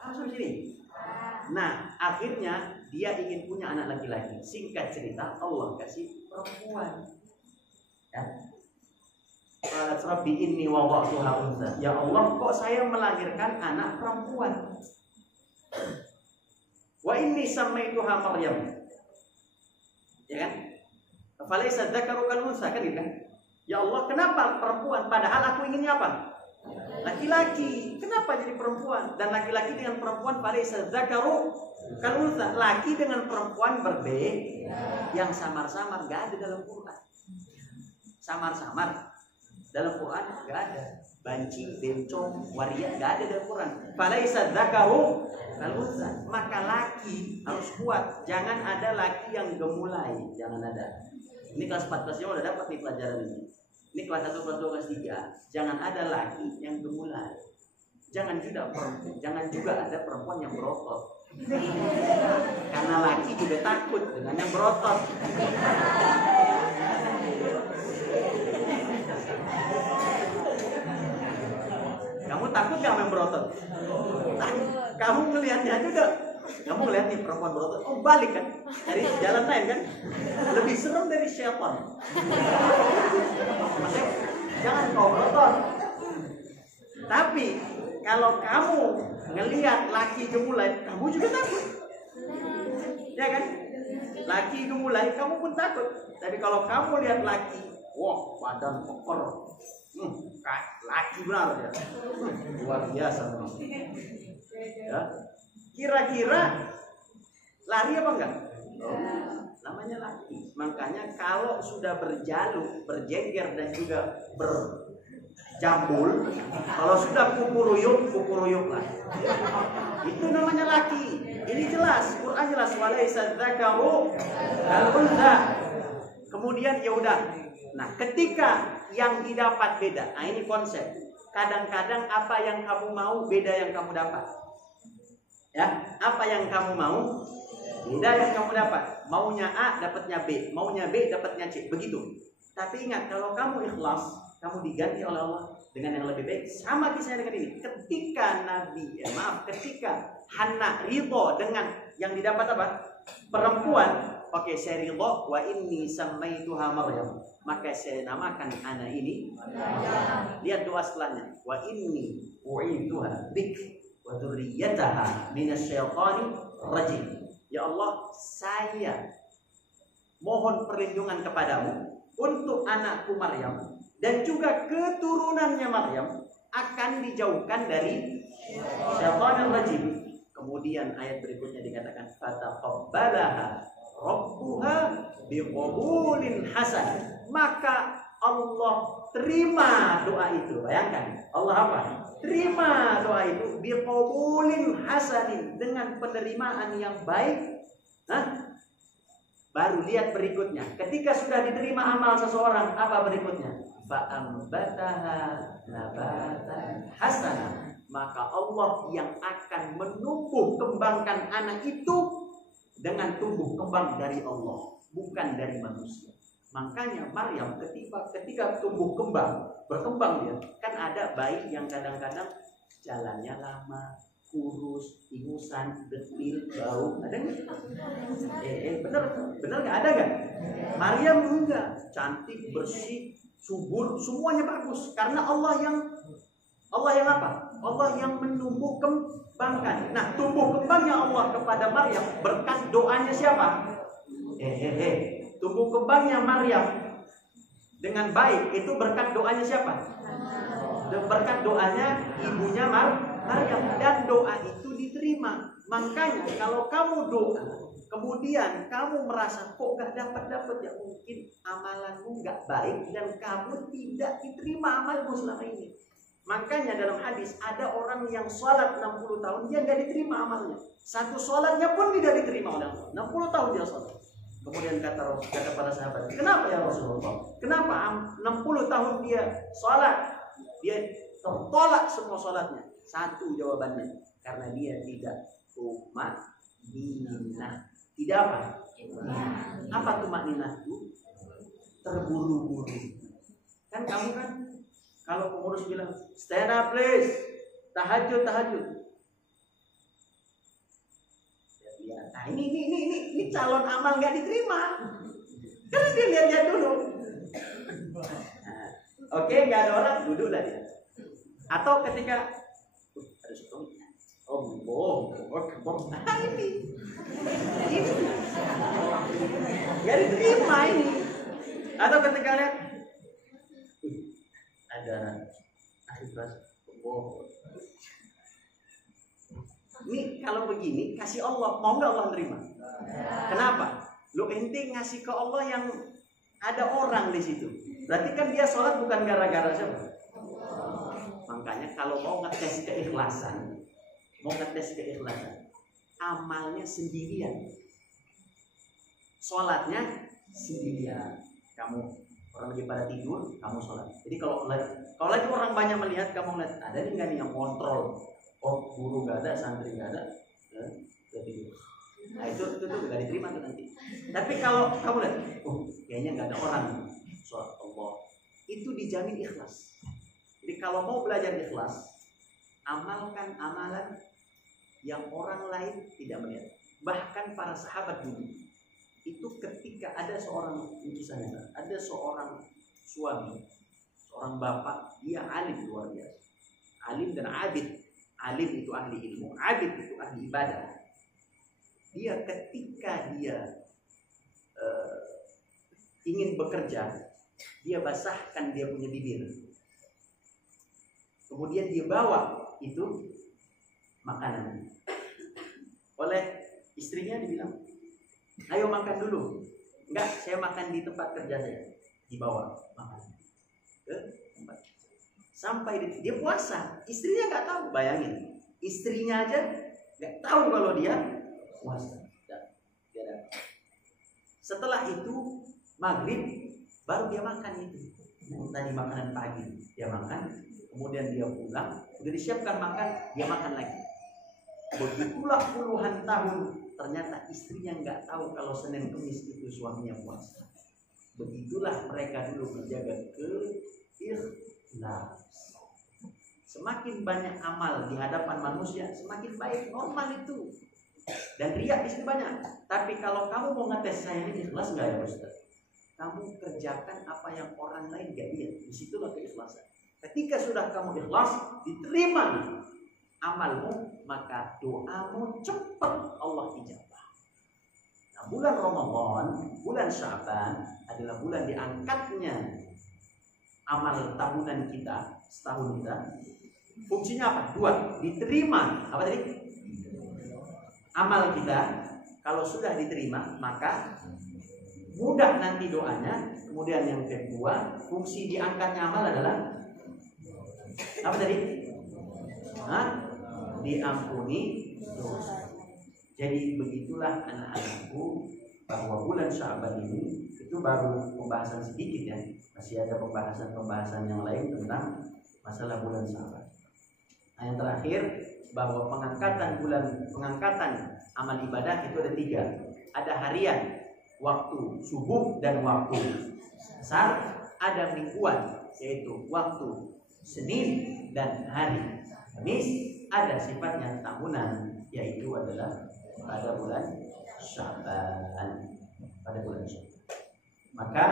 Langsung sini. Nah, akhirnya dia ingin punya anak laki-laki. Singkat cerita, Allah kasih perempuan. Ya. Qalat rabbi inni wada'tuha untha. Ya Allah, kok saya melahirkan anak perempuan? Wa inni samaituha Maryam. Ya kan? Falaysa dzakaru kal untha, kan gitu kan? Ya Allah, kenapa perempuan? Padahal aku inginnya apa? Laki-laki. Kenapa jadi perempuan? Dan laki-laki dengan perempuan falaysa dzakaru kal untha. Laki dengan perempuan berbeda. Yang samar-samar enggak ada dalam Quran. Samar-samar dalam Quran enggak ada. Banci, bencong, waria enggak ada dalam Quran. Falaysa dzakaru kal untha. Maka laki harus kuat. Jangan ada laki yang gemulai, jangan ada. Ini kelas 14 nya udah dapat nih pelajaran ini. Ini kelas 1, kelas 2, kelas 3. Jangan ada laki yang gemulai. Jangan juga ada perempuan yang berotot. Karena laki juga takut dengan yang berotot. Kamu takut gak sama yang berotot? Kamu ngelihatnya juga. Kamu ngeliat nih perempuan berotot, oh balik kan? Dari jalan lain kan? Lebih serem dari syaitan. Makanya jangan kau berotot. Tapi kalau kamu ngelihat laki gemulai, kamu juga takut. Ya kan? Laki gemulai, kamu pun takut. Tapi kalau kamu lihat laki, wah badan koker, laki benar ya, luar biasa memang. Ya. Kira-kira lari apa enggak? Namanya laki. Makanya kalau sudah berjaluk, berjengger dan juga berjambul, kalau sudah kukuruyuk lah. Itu namanya laki. Ini jelas, Quran jelas walaysa dzakaru kal untha. Kemudian ya udah. Nah, ketika yang didapat beda. Nah, ini konsep. Kadang-kadang apa yang kamu mau beda yang kamu dapat. Ya, apa yang kamu mau beda yang kamu dapat. Maunya A dapatnya B, maunya B dapatnya C, begitu. Tapi ingat, kalau kamu ikhlas, kamu diganti oleh Allah dengan yang lebih baik. Sama kisahnya dengan ini. Ketika Hannah ridho dengan yang didapat apa? Perempuan. Oke, saya ridho wa inni samaituha Maryam. Maka saya namakan anak ini. Lihat doa setelahnya. Wa inni u'idhuha bik wa dzurriyyataha minasyaitonir rajim. Ya Allah, saya mohon perlindungan kepadamu untuk anakku Maryam dan juga keturunannya Maryam akan dijauhkan dari syaitanir rajim. Kemudian ayat berikutnya dikatakan fataqabbalaha rabbuha biqabulin hasan. Maka Allah terima doa itu. Bayangkan, Allah apa? Terima doa itu biqabulin hasanin, dengan penerimaan yang baik. Nah, baru lihat berikutnya. Ketika sudah diterima amal seseorang, apa berikutnya? Fa'ambataha nabatan hasanah. Maka Allah yang akan menumbuh kembangkan anak itu dengan tumbuh kembang dari Allah, bukan dari manusia. Makanya Maryam ketika tumbuh kembang, berkembang dia, kan ada bayi yang kadang-kadang jalannya lama, kurus, ingusan, detil, bau, ada nggak? Bener nggak, ada nggak? Maryam enggak, cantik, bersih, subur, semuanya bagus, karena Allah yang apa? Allah yang menumbuh kembangkan. Nah, tumbuh kembangnya Allah kepada Maryam berkat doanya siapa? Tumbuh kembangnya Maryam dengan baik itu berkat doanya siapa? Berkat doanya ibunya Maryam, dan doa itu diterima. Makanya kalau kamu doa kemudian kamu merasa kok gak dapat ya, mungkin amalanmu gak baik dan kamu tidak diterima amalmu selama ini. Makanya dalam hadis ada orang yang sholat 60 tahun dia gak diterima amalnya. Satu sholatnya pun tidak diterima oleh Allah. 60 tahun dia sholat. Kemudian kata para sahabat, kenapa ya Rasulullah? Kenapa 60 tahun dia sholat dia tertolak semua sholatnya? Satu jawabannya, karena dia tidak tumakninah. Tidak apa? Apa tumakninah itu? Terburu-buru. Kan kamu kan kalau pengurus bilang stand up please, tahajud. Ya, nah ini calon amal nggak diterima. Karena dia lihat dulu. Nah, oke, nggak ada orang, duduklah dia. Atau ketika harus nah ini nggak diterima ini. Atau ketika lihat ada akhirat ini kalau begini kasih Allah, mau nggak Allah terima? Kenapa? Lu ente ngasih ke Allah yang ada orang di situ. Berarti kan dia sholat bukan gara-gara siapa? Makanya kalau mau ngetes keikhlasan, amalnya sendirian, sholatnya sendirian. Kamu orang lagi pada tidur, kamu sholat. Jadi kalau lagi orang banyak melihat, kamu lihat ada nih nggak nih yang kontrol? Oh, guru nggak ada, santri nggak ada, jadi nah itu nggak diterima tuh nanti. Tapi kalau kamu lihat, kayaknya nggak ada orang sholat Allah, itu dijamin ikhlas. Jadi kalau mau belajar ikhlas, amalkan amalan yang orang lain tidak melihat. Bahkan para sahabat dulu itu ketika ada seorang kisahnya, ada seorang suami, seorang bapak, dia alim luar biasa, alim dan abid. Alim itu ahli ilmu, abid itu ahli ibadah. Dia ketika dia ingin bekerja, dia basahkan dia punya bibir. Kemudian dia bawa itu makanan. Oleh istrinya dibilang, ayo makan dulu. Enggak, saya makan di tempat kerja saya. Dibawa makan ke tempat. Sampai dia puasa, istrinya nggak tahu. Bayangin, istrinya aja nggak tahu kalau dia puasa. Setelah itu maghrib baru dia makan itu. Tadi makanan pagi dia makan, kemudian dia pulang, udah disiapkan makan, dia makan lagi. Begitulah puluhan tahun, ternyata istrinya nggak tahu kalau Senin Kemis itu suaminya puasa. Begitulah mereka dulu menjaga keikhlas. Semakin banyak amal di hadapan manusia, semakin baik, normal itu. Dan riak di sini banyak. Tapi kalau kamu mau ngetes saya ini ikhlas nggak ya Ustaz? Kamu kerjakan apa yang orang lain gak lihat. Disitulah keikhlasan. Ketika sudah kamu ikhlas, diterima amalmu, maka doamu cepat Allah ijabah. Nah, bulan Ramadan, bulan Sya'ban adalah bulan diangkatnya amal tahunan kita, setahun kita. Fungsinya apa? Dua, diterima. Apa tadi? Amal kita kalau sudah diterima, maka mudah nanti doanya. Kemudian yang kedua, fungsi diangkatnya amal adalah apa tadi? Diampuni dosa. Jadi begitulah anak-anakku, bahwa bulan Sya'ban ini itu baru pembahasan sedikit ya. Masih ada pembahasan yang lain tentang masalah bulan Sya'ban. Nah, yang terakhir, bahwa pengangkatan amal ibadah itu ada 3. Ada harian, waktu subuh dan waktu asar. Ada mingguan, yaitu waktu Senin dan hari Kamis. Ada sifatnya tahunan, yaitu adalah pada bulan Sya'ban. Maka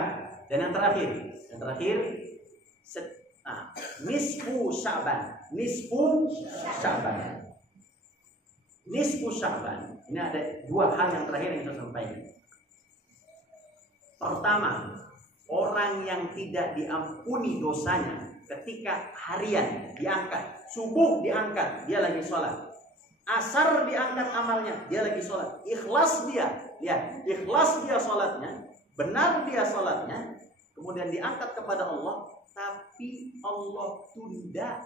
dan yang terakhir nisfu Sya'ban. nisfu Sya'ban. Nisfu Sya'ban. Ini ada dua hal yang terakhir yang saya sampaikan. Pertama, orang yang tidak diampuni dosanya ketika harian diangkat, subuh diangkat, dia lagi sholat. Asar diangkat amalnya, dia lagi sholat. Ikhlas dia, lihat, ikhlas dia sholatnya, benar dia sholatnya, kemudian diangkat kepada Allah, tapi Allah tunda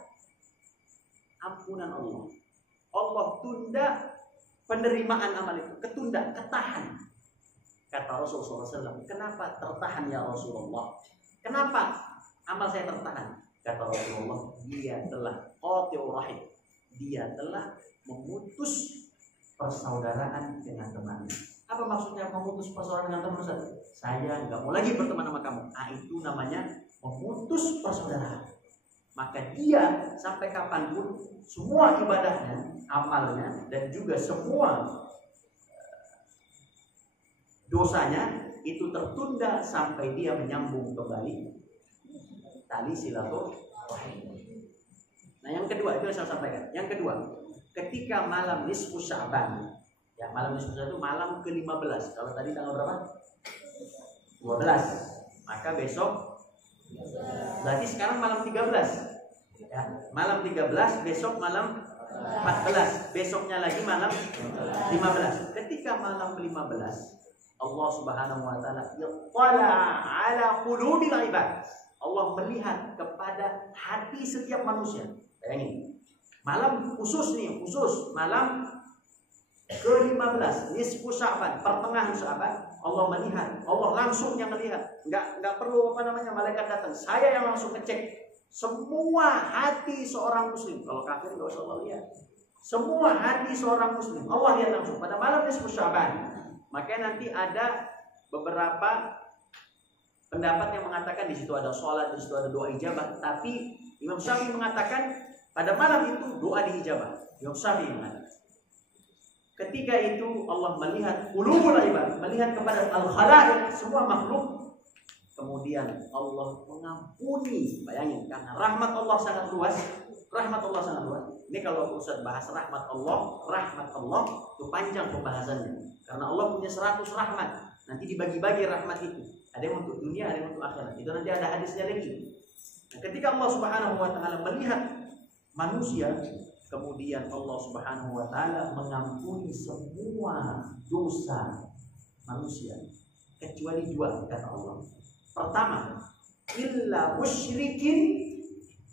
ampunan Allah. Allah tunda penerimaan amal itu, ketunda, ketahan. Kata Rasulullah SAW, kenapa tertahan ya Rasulullah? Kenapa amal saya tertahan? Kata Rasulullah, dia telah qati'ur rahim, dia telah memutus persaudaraan dengan temannya. Apa maksudnya memutus persaudaraan dengan teman? Saya nggak mau lagi berteman sama kamu. Ah, itu namanya memutus persaudaraan. Maka dia sampai kapanpun semua ibadahnya, amalnya, dan juga semua dosanya itu tertunda sampai dia menyambung kembali tali silaturahim. Nah, yang kedua itu yang saya sampaikan. Yang kedua, ketika malam nisfu Sya'ban, ya malam nisfu Sya'ban itu malam ke-15. Kalau tadi tanggal berapa? 12. Maka besok berarti sekarang malam 13. Ya, malam 13, besok malam 14. Besoknya lagi malam 15. Ketika malam 15, Allah Subhanahu wa taala yaqala ala qulubil ibad. Allah melihat kepada hati setiap manusia. Bayangin. Malam khusus nih, khusus malam ke-15, nisfu Sya'ban, pertengahan Sya'ban, Allah melihat, Allah langsung yang melihat. Enggak perlu malaikat datang. Saya yang langsung ngecek semua hati seorang muslim. Kalau kafir enggak usah Allah lihat. Semua hati seorang muslim Allah lihat langsung pada malam nisfu Sya'ban. Makanya nanti ada beberapa pendapat yang mengatakan di situ ada sholat, di situ ada doa ijabah. Tapi Imam Syafi'i mengatakan pada malam itu doa diijabah. Imam Syafi'i mengatakan ketika itu Allah melihat qulubul ibad, melihat kepada al-khalaiq, semua makhluk. Kemudian Allah mengampuni. Bayangin, karena rahmat Allah sangat luas. Rahmat Allah sangat luas. Ini kalau Ustaz bahas rahmat Allah itu panjang pembahasannya. Karena Allah punya 100 rahmat. Nanti dibagi-bagi rahmat itu. Ada yang untuk dunia, ada yang untuk akhirat. Itu nanti ada hadisnya lagi. Nah, ketika Allah Subhanahu wa taala melihat manusia, kemudian Allah Subhanahu wa taala mengampuni semua dosa manusia kecuali dua, kata Allah. Pertama, illa musyrikin,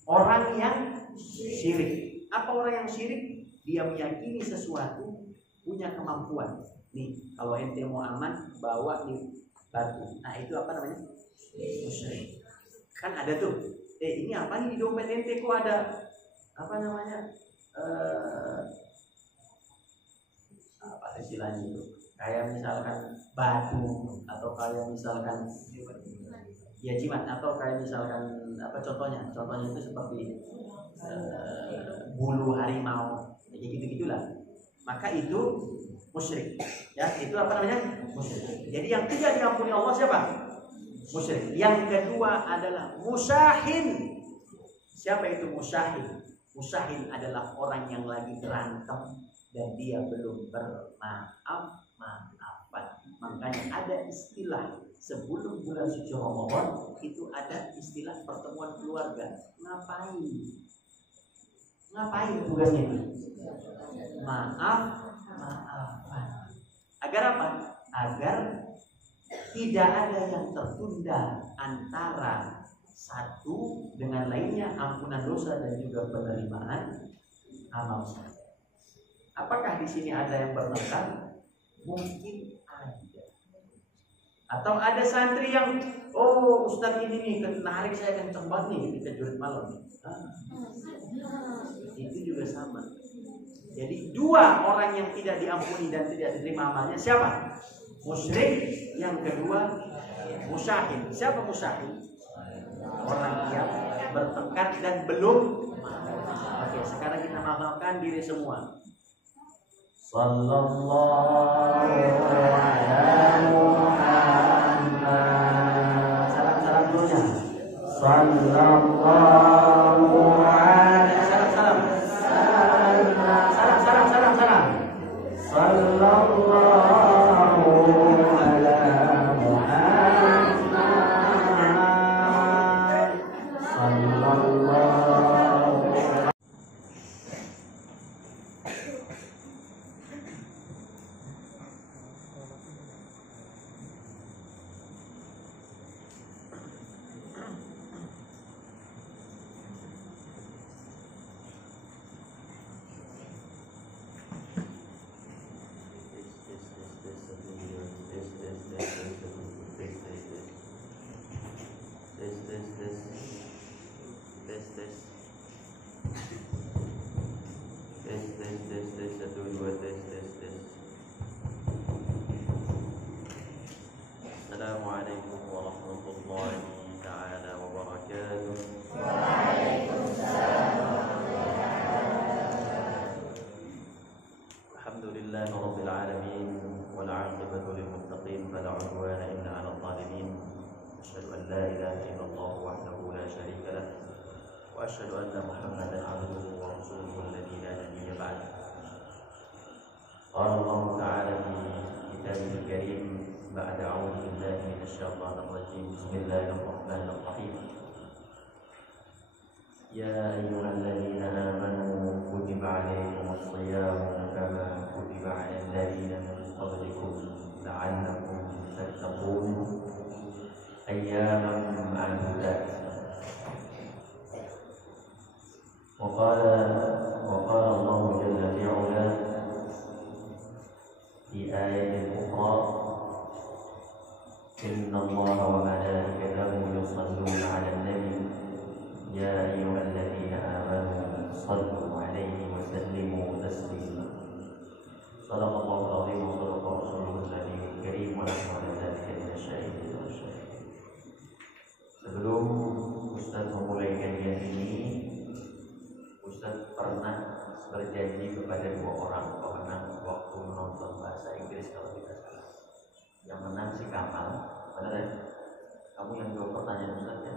orang yang syirik. Apa orang yang syirik? Dia meyakini sesuatu, punya kemampuan. Nih, kalau ente mau aman, bawa nih batu. Nah, itu apa namanya? Musyrik. Kan ada tuh. Ini apa nih di dompet ente kok ada apa namanya? Apa istilahnya itu? Kayak misalkan batu, atau kayak misalkan ya jimat, atau kayak misalkan apa contohnya itu seperti bulu harimau, kayak gitu-gitulah. Maka itu musyrik. Ya, itu apa namanya? Musyrik. Jadi yang tidak diampuni Allah siapa? Musyrik. Yang kedua adalah musyahin. Siapa itu musyahin? Musyahin adalah orang yang lagi berantem dan dia belum bermaaf-maafan. Makanya ada istilah sebelum bulan suci Ramadan itu ada istilah pertemuan keluarga. Ngapain tugasnya itu? Maafan. Agar apa? Agar tidak ada yang tertunda antara satu dengan lainnya, ampunan dosa dan juga penerimaan amal soleh. Apakah di sini ada yang bertengkar? Mungkin ada. Atau ada santri yang, oh Ustaz ini nih, narik saya kenceng banget nih di tahajud malam. Itu juga sama. Jadi dua orang yang tidak diampuni dan tidak diterima amalnya, siapa? Musyrik. Yang kedua musyahin. Siapa musyahin? Orang yang bertengkar dan belum. Oke, sekarang kita maafkan diri semua. Sallallahu ala Muhammad. Salam dulunya. Sallallahu ala وأشهد أن محمدا عبده ورسوله الذي لا نبي بعده. قال الله تعالى في كتابه الكريم بعد أعوذ بالله من الشيطان الرجيم بسم الله الرحمن الرحيم. يا أيها الذين آمنوا كتب عليكم الصيام كما كتب على الذين من قبلكم لعلكم تتقون أياما معدودات. وقال الله جل في علاه في آية أخرى إن الله وملائكته يصلون على النبي يا أيها الذين آمنوا صلوا عليه وسلموا تسليما. صدق الله العظيم وصدق رسوله النبي الكريم ونحن على ذلك من الشاهدين والشاهدين. Sebelum Ustaz memulai kajian ini, Ustaz pernah berjanji kepada dua orang pemenang waktu menonton bahasa Inggris kalau tidak salah. Yang menang si Kamal, benar ya? Kamu yang jawab pertanyaan Ustaz ya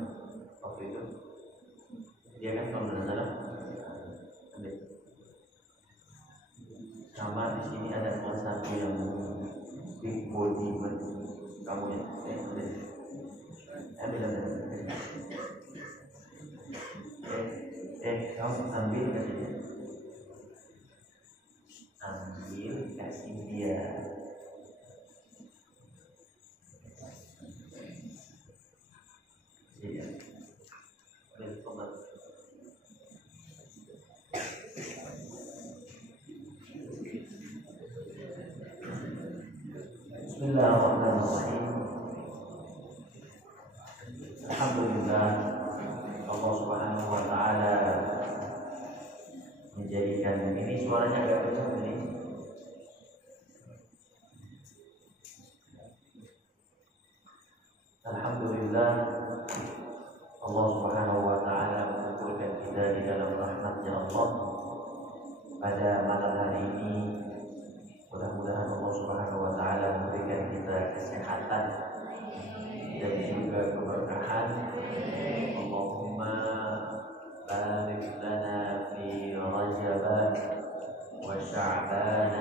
waktu itu. Dia kan kalau tidak salah. Sama di sini ada salah satu yang big body kamu ya. Kamu ambil kasih dia. Ambil kasih dia. Iya. Bismillahirrahmanirrahim. Alhamdulillah Allah Subhanahu wa taala menjadikan ini suaranya agak kencang ini. Alhamdulillah Allah Subhanahu wa taala mengumpulkan kita di dalam rahmatnya Allah pada malam hari ini. Mudah-mudahan Allah Subhanahu wa taala memberikan kita kesehatan dan juga keberkahan. Allahumma barik lana fi Rajab wa Sya'ban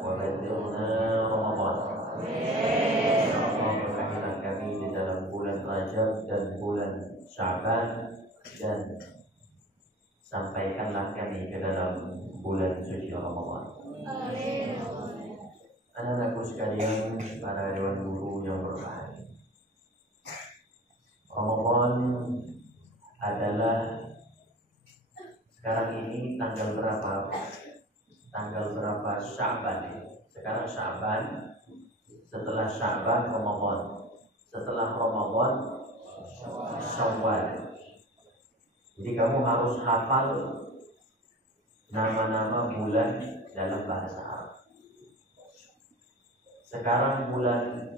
wa balighna Ramadan. Ya Allah, berkahilah kami di dalam bulan Rajab dan bulan Sya'ban, dan sampaikanlah kami ke dalam bulan suci Ramadan. Anak-anakku sekalian, para dewan guru yang berbahagia, Ramadan adalah sekarang ini tanggal berapa? Tanggal berapa Sya'ban? Sekarang Sya'ban, setelah Sya'ban Ramadan, setelah Ramadan Syawal. Jadi kamu harus hafal nama-nama bulan dalam bahasa Arab. Sekarang bulan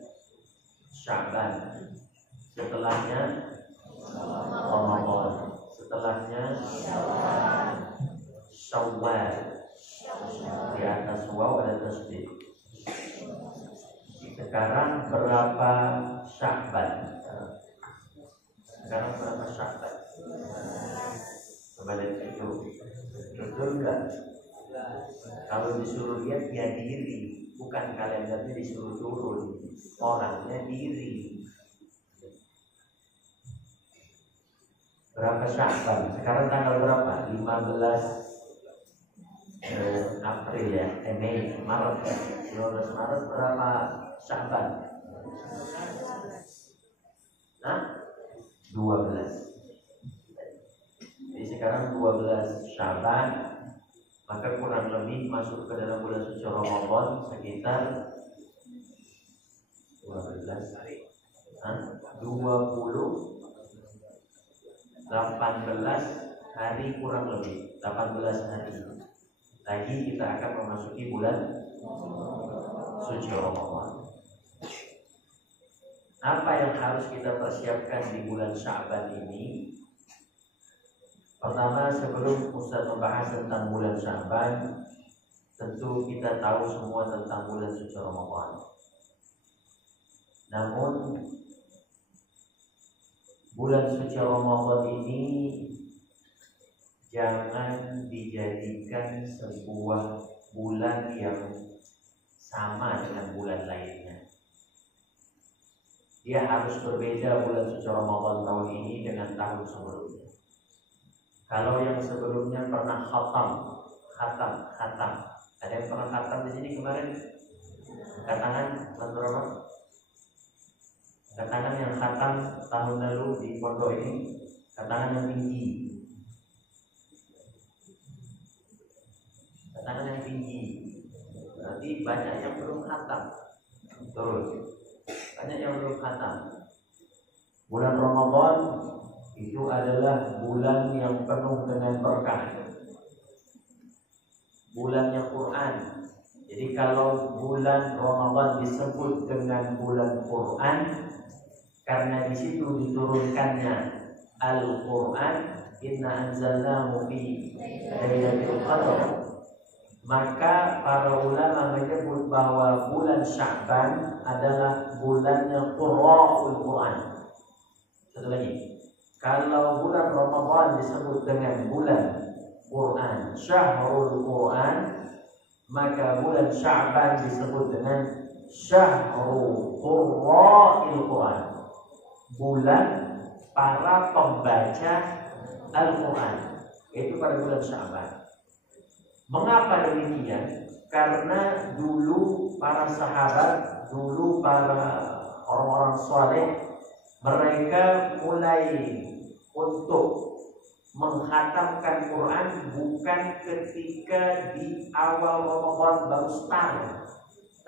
Sya'ban, setelahnya Ramadan, setelahnya Syawal. Di atas waw ada tasdid. Sekarang berapa Sya'ban? Sekarang berapa Sya'ban? Kembali itu betul enggak? Kalau disuruh lihat ya diri, bukan kalendernya disuruh turun, orangnya diri. Berapa Sya'ban? Sekarang tanggal berapa? 15 April ya, Mei, Maret ya. 15 Maret berapa Sya'ban? Nah, 12. Jadi sekarang 12 Sya'ban, maka kurang lebih masuk ke dalam bulan suci Ramadan sekitar 12 hari. 18 hari kurang lebih, 18 hari. Lagi kita akan memasuki bulan suci Ramadan. Apa yang harus kita persiapkan di bulan Sya'ban ini? Pertama, sebelum Ustaz membahas tentang bulan Sya'ban, tentu kita tahu semua tentang bulan suci Ramadan. Namun bulan suci Ramadan ini jangan dijadikan sebuah bulan yang sama dengan bulan lainnya. Dia harus berbeda bulan suci Ramadan tahun ini dengan tahun sebelumnya. Kalau yang sebelumnya pernah khatam. Ada yang pernah khatam di sini kemarin? Katakan berapa? Katakan yang khatam tahun lalu di pondok ini, katakan yang tinggi. Katakan yang tinggi. Berarti banyak yang belum khatam. Betul. Banyak yang belum khatam. Bulan Ramadan itu adalah bulan yang penuh dengan berkah. Bulannya Quran. Jadi kalau bulan Ramadan disebut dengan bulan Quran karena di situ diturunkannya Al-Quran, inna anzalnahu fi lailatul qadar. Maka para ulama menyebut bahwa bulan Sya'ban adalah bulannya Qurra'ul Quran. Satu lagi, kalau bulan Ramadan disebut dengan bulan Quran, Syahrul Quran, maka bulan Sya'ban disebut dengan Syahrul Qurra'il Quran, bulan para pembaca Al-Quran. Itu pada bulan Sya'ban. Mengapa demikian? Karena dulu para sahabat, dulu para orang-orang saleh, mereka mulai untuk menghatamkan Quran bukan ketika di awal Ramadan baru start,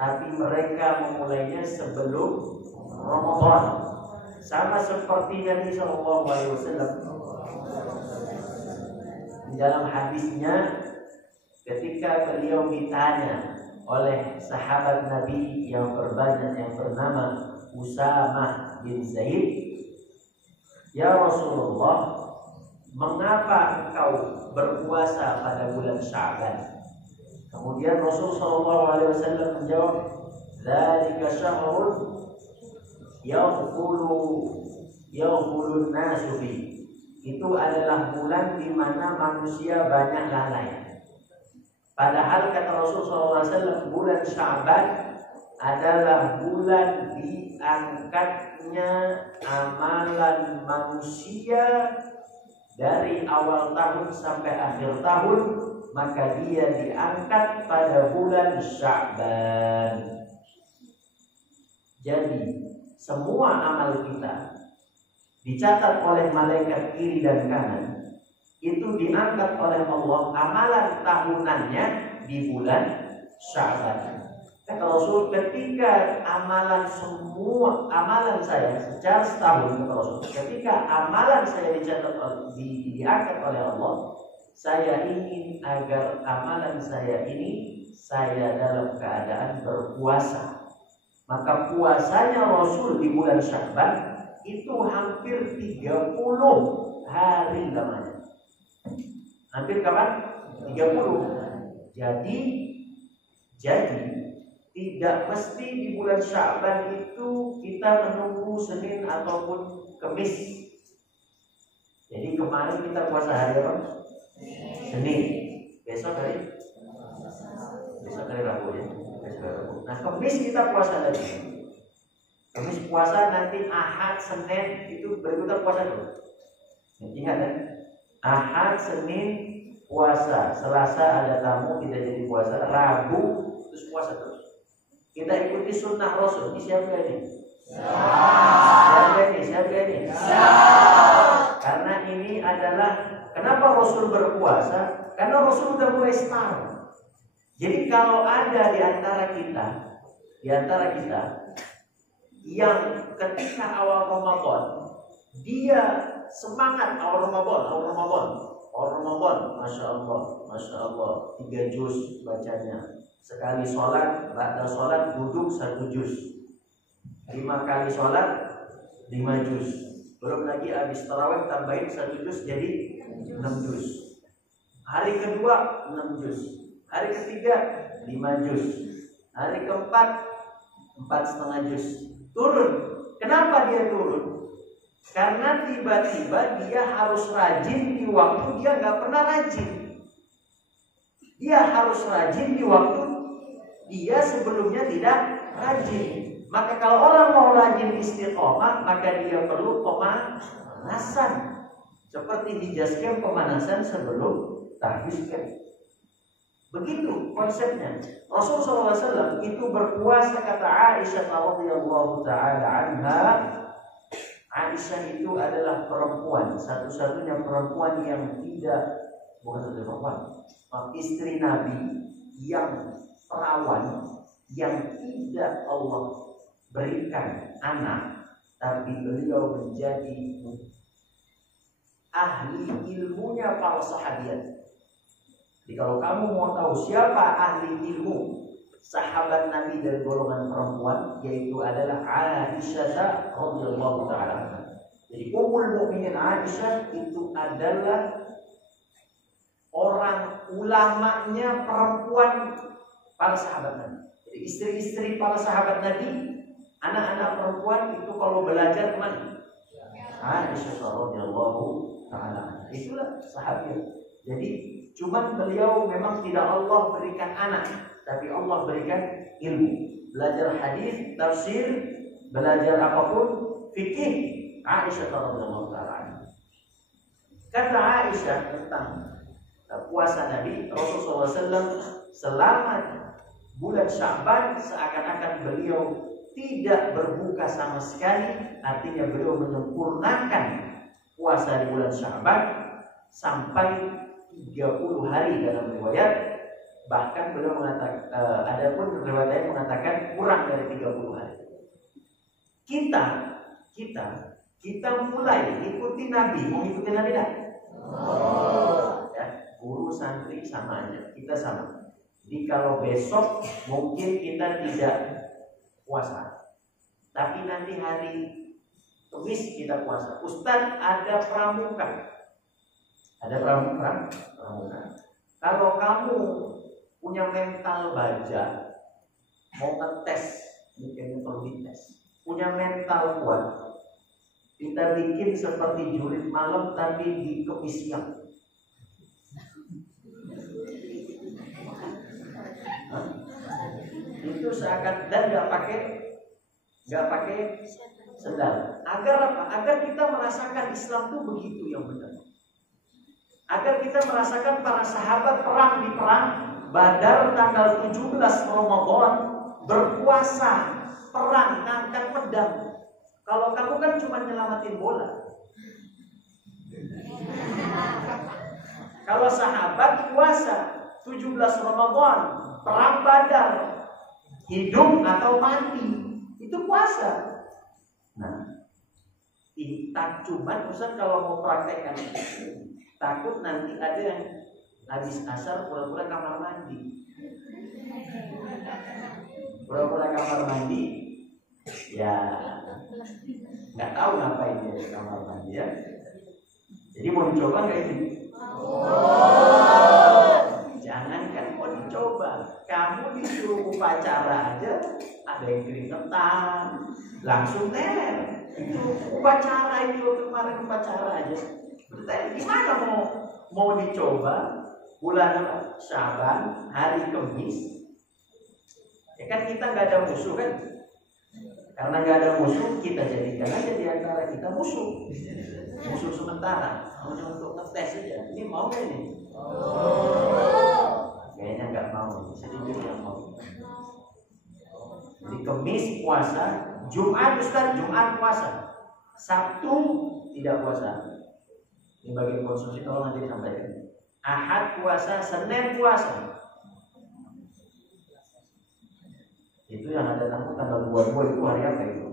tapi mereka memulainya sebelum Ramadan. Sama seperti Nabi SAW di dalam hadisnya, ketika beliau ditanya oleh sahabat Nabi yang berbanyak yang bernama Usamah bin Zaid, "Ya Rasulullah, mengapa engkau berpuasa pada bulan Sya'ban?" Kemudian Rasulullah SAW menjawab, "Dzalika syahrun yaghfulun nasu fi." Itu adalah bulan di mana manusia banyak lalai. Padahal kata Rasulullah SAW, bulan Sya'ban adalah bulan diangkatnya amalan manusia dari awal tahun sampai akhir tahun, maka dia diangkat pada bulan Sya'ban. Jadi semua amal kita dicatat oleh malaikat kiri dan kanan, itu diangkat oleh Allah amalan tahunannya di bulan Sya'ban. Kata Rasul, ketika semua amalan saya secara setahun, kata Rasul, ketika amalan saya diangkat oleh Allah, saya ingin agar amalan saya ini saya dalam keadaan berpuasa. Maka puasanya Rasul di bulan Sya'ban itu hampir 30 hari lamanya. Hampir kapan? 30. Jadi tidak mesti di bulan Sya'ban itu kita menunggu Senin ataupun Kamis. Jadi kemarin kita puasa hari apa? Senin. Besok hari Rabu ya. Nah, Kamis kita puasa lagi. Kamis puasa, nanti Ahad, Senin itu berikutnya puasa dulu. Ingat kan? Ahad, Senin puasa, Selasa ada tamu kita jadi puasa, Rabu terus puasa terus. Kita ikuti sunnah Rasul. Ini siapa ini? Siapa ini? Karena ini adalah kenapa Rasul berpuasa? Karena Rasul sudah mulai start. Jadi kalau ada di antara kita yang ketika awal Ramadan dia semangat awal Ramadan, masya Allah, 3 juz bacanya. Sekali sholat, ba'da sholat duduk 1 juz. 5 kali sholat 5 juz. Belum lagi habis tarawih tambahin 1 juz jadi 6 juz. Hari kedua 6 juz. Hari ketiga 5 juz. Hari keempat 4,5 juz. Turun. Kenapa dia turun? Karena tiba-tiba dia harus rajin di waktu dia nggak pernah rajin. Dia harus rajin di waktu dia sebelumnya tidak rajin. Maka kalau orang mau rajin istiqomah, maka dia perlu pemanasan. Seperti di jaskem pemanasan sebelum tahbis camp. Begitu konsepnya. Rasulullah SAW itu berpuasa, kata Aisyah radhiyallahu taala anha. Aisyah itu adalah perempuan, satu-satunya perempuan yang istri Nabi yang perawan, yang tidak Allah berikan anak, tapi beliau menjadi ahli ilmunya para sahabat. Jadi kalau kamu mau tahu siapa ahli ilmu sahabat Nabi dari golongan perempuan, yaitu adalah Aisyah radhiyallahu taala. Jadi Ummul Mukminin Aisyah itu adalah orang ulamanya perempuan para sahabat Nabi. Jadi istri-istri para sahabat Nabi, anak-anak perempuan itu kalau belajar kemana? Aisyah radhiyallahu taala. Itulah sahabat. Jadi cuman beliau memang tidak Allah berikan anak, tapi Allah berikan ilmu. Belajar hadis, tafsir, belajar apapun, fikih. Aisyah radhiyallahu taala. Kata Aisyah tentang puasa Nabi, Rasulullah SAW selama bulan Sya'ban seakan-akan beliau tidak berbuka sama sekali. Artinya beliau menyempurnakan puasa di bulan Sya'ban sampai 30 hari dalam riwayat. Bahkan beliau mengatakan, ada pun riwayat lain mengatakan kurang dari 30 hari. Kita mulai ikuti Nabi. Mau ikuti Nabi dah? Ya, guru santri sama aja, kita sama. Jadi kalau besok mungkin kita tidak puasa, tapi nanti hari Kamis kita puasa. Ustadz ada pramuka. Ada pramuka. Kalau kamu punya mental baja, mau ngetes, mungkin perlu dites. Punya mental kuat, kita bikin seperti jurit malam tapi di Kamis siang. Itu seakan dan nggak pakai sendal. Agar apa? Agar kita merasakan Islam itu begitu yang benar. Agar kita merasakan para sahabat perang di perang Badar tanggal 17 Ramadan, berpuasa, perang, ngangkat pedang. Kalau kamu kan cuma nyelamatin bola. Kalau sahabat puasa 17 Ramadan, perang Badar, hidup atau mati, itu puasa. Nah, kita cuman Ustaz kalau mau praktekkan, takut nanti ada yang habis asar pura-pura kamar mandi. Pura-pura kamar mandi, ya nggak tahu ngapain dia di kamar mandi ya. Jadi mau dicoba nggak ini? Jangankan mau dicoba, kamu disuruh upacara aja, ada yang keringetan, langsung ter. Itu upacara itu kemarin upacara aja. Bertanya gimana mau dicoba bulan Sya'ban hari Kamis? Ya kan kita nggak ada musuh kan? Karena nggak ada musuh, kita jadikan aja di antara kita musuh sementara. Hanya untuk ngetes aja. Ini mau nggak ini? Kayaknya nggak mau. Sedikit yang mau. Jadi Kamis puasa, Jumat Ustaz, Jumat puasa, Sabtu tidak puasa. Ini bagian konsumsi, tolong nanti disampaikan. Ahad puasa, Senin puasa. Itu yang ada tanggal 22 itu hari apa itu?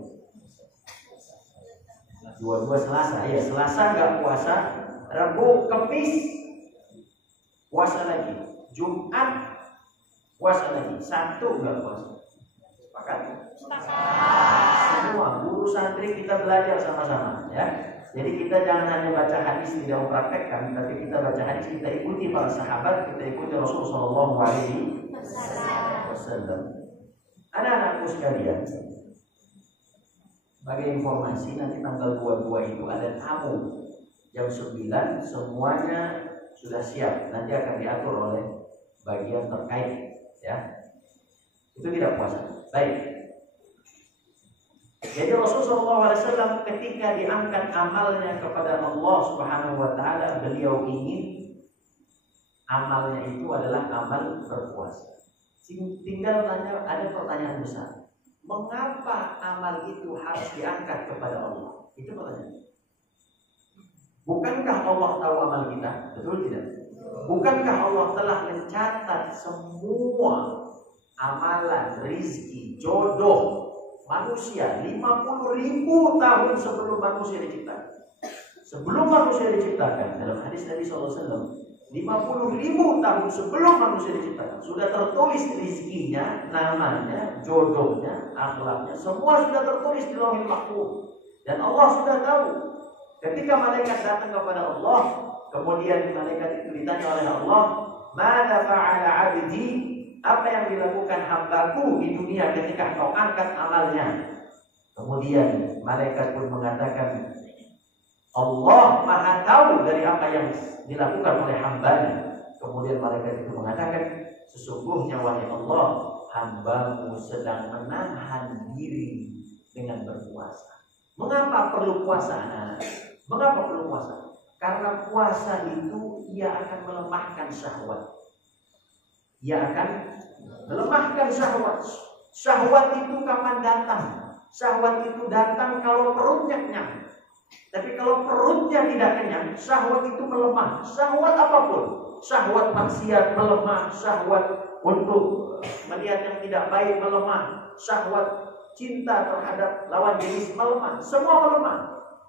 22 Selasa, ya Selasa nggak puasa, Rabu, Kamis puasa lagi, Jumat puasa lagi, Sabtu nggak puasa. Sepakat? Semua guru santri kita belajar sama-sama, ya. Jadi kita jangan hanya baca hadis tidak mempraktekkan, tapi kita baca hadis, kita ikuti para sahabat, kita ikuti Rasulullah Shallallahu Alaihi Wasallam. Anak-anakku sekalian, Sebagai informasi, nanti tanggal 22 itu ada tamu jam 9, semuanya sudah siap. Nanti akan diatur oleh bagian terkait, ya. Itu tidak puasa. Baik. Jadi Rasulullah SAW ketika diangkat amalnya kepada Allah Subhanahu wa taala, beliau ingin amalnya itu adalah amal berpuasa. Tinggal tanya, ada pertanyaan besar. Mengapa amal itu harus diangkat kepada Allah? Itu pertanyaan. Bukankah Allah tahu amal kita? Betul tidak? Bukankah Allah telah mencatat semua amalan, rizki, jodoh manusia 50.000 tahun sebelum manusia diciptakan? Sebelum manusia diciptakan, dalam hadis Nabi SAW, 50.000 tahun sebelum manusia diciptakan sudah tertulis rizkinya, namanya, jodohnya, akhlaknya, semua sudah tertulis di Lauhul Mahfuz. Dan Allah sudah tahu. Ketika malaikat datang kepada Allah, kemudian malaikat itu ditanya oleh Allah, "Mada fa'ala 'abdi?" Apa yang dilakukan hambaku di dunia ketika kau angkat amalnya? Kemudian malaikat pun mengatakan, Allah Maha tahu dari apa yang dilakukan oleh hambanya. Kemudian malaikat itu mengatakan, sesungguhnya wahai Allah, hambamu sedang menahan diri dengan berpuasa. Mengapa perlu puasa? Mengapa perlu puasa? Karena puasa itu ia akan melemahkan syahwat. Ia akan melemahkan syahwat. Syahwat itu kapan datang? Syahwat itu datang kalau perutnya kenyang. Tapi kalau perutnya tidak kenyang, syahwat itu melemah. Syahwat apapun, syahwat maksiat melemah, syahwat untuk melihat yang tidak baik melemah, syahwat cinta terhadap lawan jenis melemah. Semua melemah.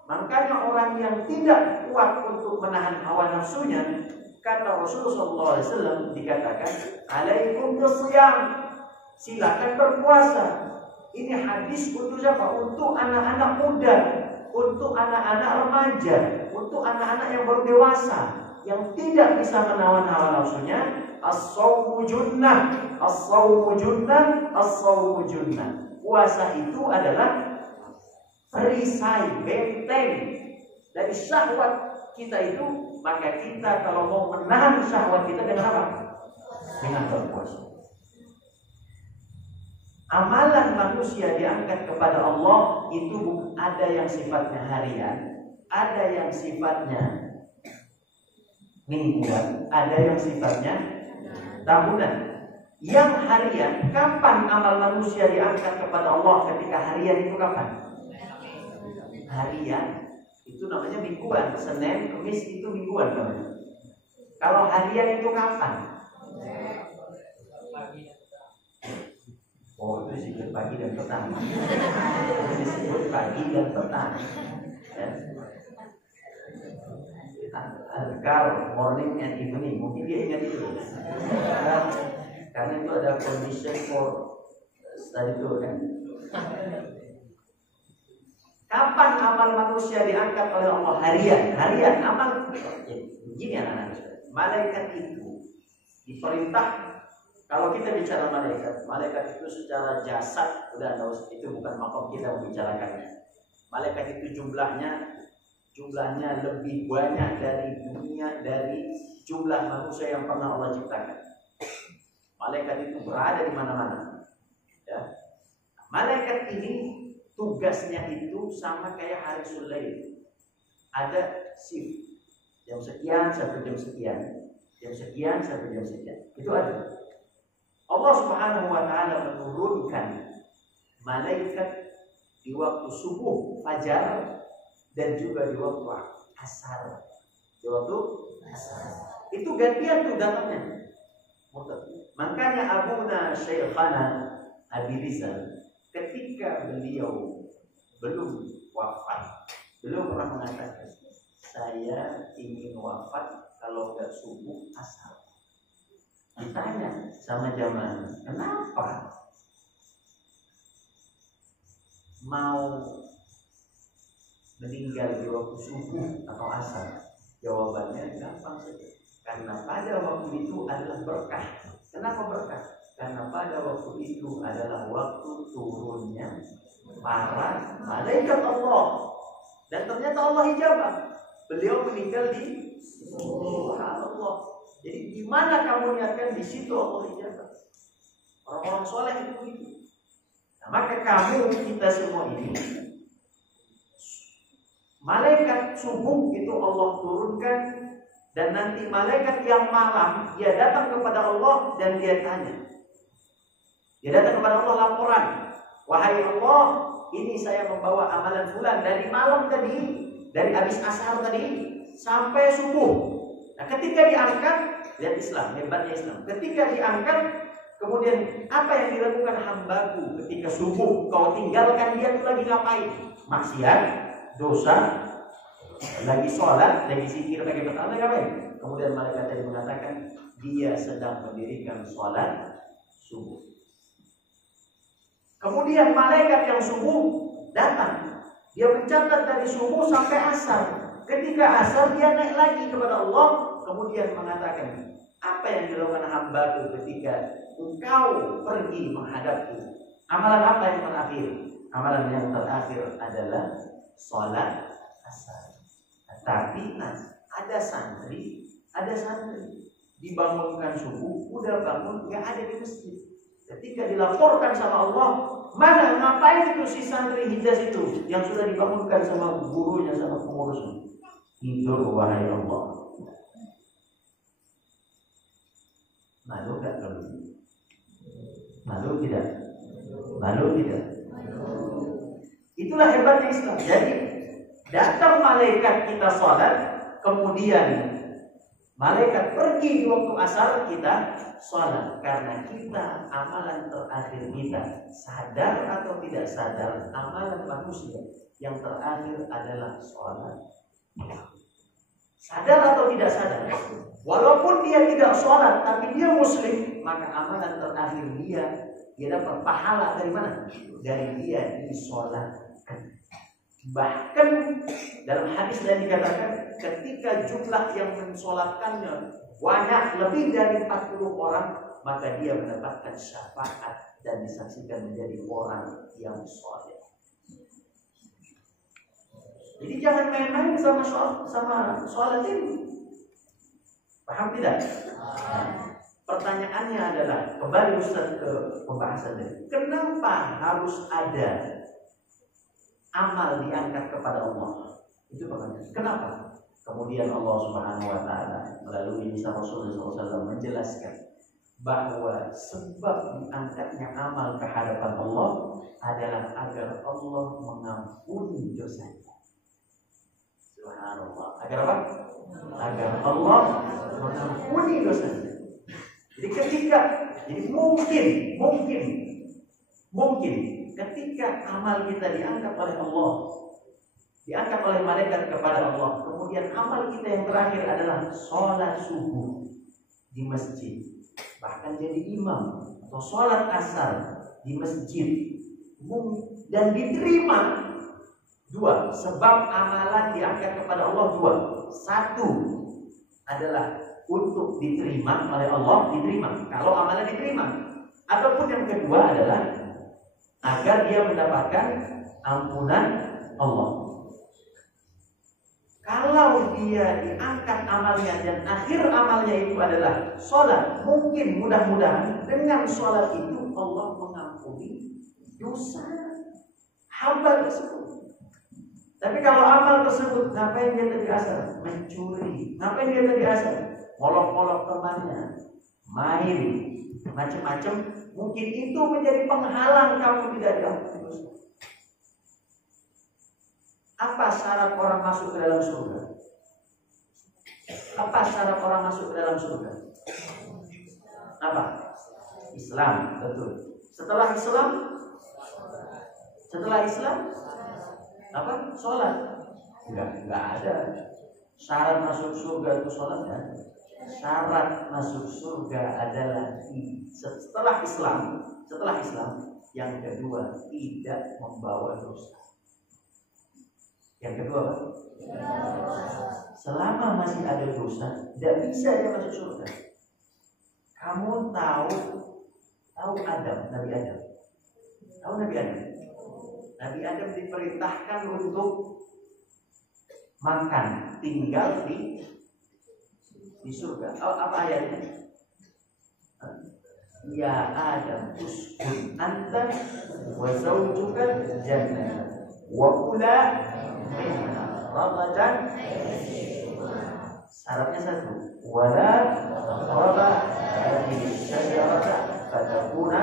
Makanya orang yang tidak kuat untuk menahan hawa nafsunya, kata Rasulullah SAW dikatakan, alaikum bisyam, silakan berpuasa. Ini hadis untuk siapa? Untuk anak-anak muda, untuk anak-anak remaja, untuk anak-anak yang baru dewasa, yang tidak bisa menahan hawa nafsunya. As-shawmu junnah, as-shawmu junnah, as-shawmu junnah. Puasa itu adalah perisai, benteng dari syahwat kita itu. Maka kita kalau mau menahan syahwat kita dengan apa? Dengan berpuasa. Amalan manusia diangkat kepada Allah itu ada yang sifatnya harian, ada yang sifatnya mingguan, ada yang sifatnya tahunan. Yang harian, kapan amal manusia diangkat kepada Allah ketika harian itu kapan? Harian itu namanya mingguan, Senin, Kamis itu mingguan namanya. Kalau harian itu kapan? Oh, itu disebut pagi dan petang. Itu disebut pagi dan petang. Ya. Azkar morning and evening, mungkin dia ingat itu. Karena itu ada condition for study tour kan. Kapan amal manusia diangkat oleh Allah? Harian amal. Begini anak-anak, malaikat itu diperintah. Kalau kita bicara malaikat itu secara jasad udah tahu, itu bukan makom kita membicarakannya. Malaikat itu jumlahnya lebih banyak dari dunia, dari jumlah manusia yang pernah Allah ciptakan. Malaikat itu berada di mana-mana. Ya. Malaikat ini tugasnya itu sama kayak harisul lail. Ada shift. Jam sekian sampai jam sekian. Jam sekian sampai jam sekian. Itu ada. Allah Subhanahu wa taala menurunkan malaikat di waktu subuh, fajar, dan juga di waktu asar. Di waktu asar. Itu gantian tuh datangnya. Makanya Abuna Syekhana Abi Rizal ketika beliau belum wafat, beliau pernah mengatakan, saya ingin wafat kalau nggak subuh asar. Ditanya sama jamaah, kenapa mau meninggal di waktu subuh atau asar? Jawabannya gampang saja. Karena pada waktu itu adalah berkah. Kenapa berkah? Karena pada waktu itu adalah waktu turunnya para malaikat Allah. Dan ternyata Allah hijabah. Beliau meninggal di Allah. Jadi di mana kamu niatkan, di situ Allah hijabah. Orang-orang soleh itu begitu. Nah, maka kita semua ini, malaikat subuh itu Allah turunkan, dan nanti malaikat yang malam dia datang kepada Allah dan dia tanya. Dia datang kepada Allah laporan, wahai Allah, ini saya membawa amalan fulan dari malam tadi, dari habis asar tadi sampai subuh. Nah, ketika diangkat, lihat Islam, hebatnya Islam. Ketika diangkat, kemudian apa yang dilakukan hambaku ketika subuh? Kau tinggalkan dia itu lagi ngapain? Maksiat, dosa, lagi sholat, lagi zikir, lagi bertanda ngapain? Kemudian malaikat tadi mengatakan dia sedang mendirikan sholat subuh. Kemudian malaikat yang subuh datang. Dia mencatat dari subuh sampai asar. Ketika asar dia naik lagi kepada Allah. Kemudian mengatakan, apa yang dilakukan hambaku ketika engkau pergi menghadapku? Amalan apa yang terakhir? Amalan yang terakhir adalah sholat asar. Tapi ada santri dibangunkan subuh, udah bangun, nggak ada di masjid. Ketika dilaporkan sama Allah, mana ngapain itu si santri Hijaz itu yang sudah dibangunkan sama gurunya, sama pengurusnya? Tidur, wahai Allah. Malu gak kalau begitu? Malu tidak? Malu tidak? Itulah hebatnya Islam. Jadi datang malaikat kita sholat, kemudian malaikat pergi di waktu asar, kita sholat. Karena kita, amalan terakhir kita, sadar atau tidak sadar, amalan manusia yang terakhir adalah sholat. Sadar atau tidak sadar, walaupun dia tidak sholat, tapi dia muslim, maka amalan terakhir dia dapat pahala dari mana? Dari dia disolatkan. Bahkan dalam hadis yang dikatakan, ketika jumlah yang mensolatkannya banyak, lebih dari 40 orang, maka dia mendapatkan syafaat dan disaksikan menjadi orang yang soleh. Jadi jangan main-main sama sholat ini. Paham tidak? Nah, pertanyaannya adalah, kembali Ustaz ke pembahasan ini. Kenapa harus ada amal diangkat kepada Allah? Itu pertanyaan. Kenapa? Kemudian Allah Subhanahu wa taala melalui lisan Rasulullah SAW menjelaskan bahwa sebab diangkatnya amal ke hadapan Allah adalah agar Allah mengampuni dosanya. Subhanallah. Agar apa? Agar Allah mengampuni dosanya. Jadi mungkin ketika amal kita diangkat oleh Allah, diangkat oleh malaikat kepada Allah, kemudian amal kita yang terakhir adalah sholat subuh di masjid, bahkan jadi imam, atau sholat asar di masjid, dan diterima. Dua, sebab amalan diangkat kepada Allah dua. Satu adalah untuk diterima oleh Allah, diterima. Kalau amalan diterima. Ataupun yang kedua adalah agar dia mendapatkan ampunan Allah. Kalau dia diangkat amalnya dan akhir amalnya itu adalah sholat, mungkin mudah-mudahan dengan sholat itu Allah mengampuni dosa hamba tersebut. Tapi kalau amal tersebut, ngapain dia tadi asal? Mencuri. Ngapain dia tadi asal? Molok-molok temannya, main, macam-macam. Mungkin itu menjadi penghalang kamu tidak diampuni dosa. Apa syarat orang masuk ke dalam surga? Apa syarat orang masuk ke dalam surga? Apa? Islam, betul. Setelah Islam, apa? Sholat. Enggak ada. Syarat masuk surga itu sholat kan? Syarat masuk surga adalah setelah Islam yang kedua tidak membawa dosa. Yang kedua apa? Selama masih ada dosa, tidak bisa dia masuk surga. Kamu tahu Tahu Adam, Nabi Adam. Tahu Nabi Adam? Nabi Adam diperintahkan untuk makan, tinggal di surga. Apa ayatnya? Ya Adam, uskun anta wa zawjuka jannah wa kula minha ragadan. Syaratnya satu, wala taqraba hadhihi syajarata fatakuna.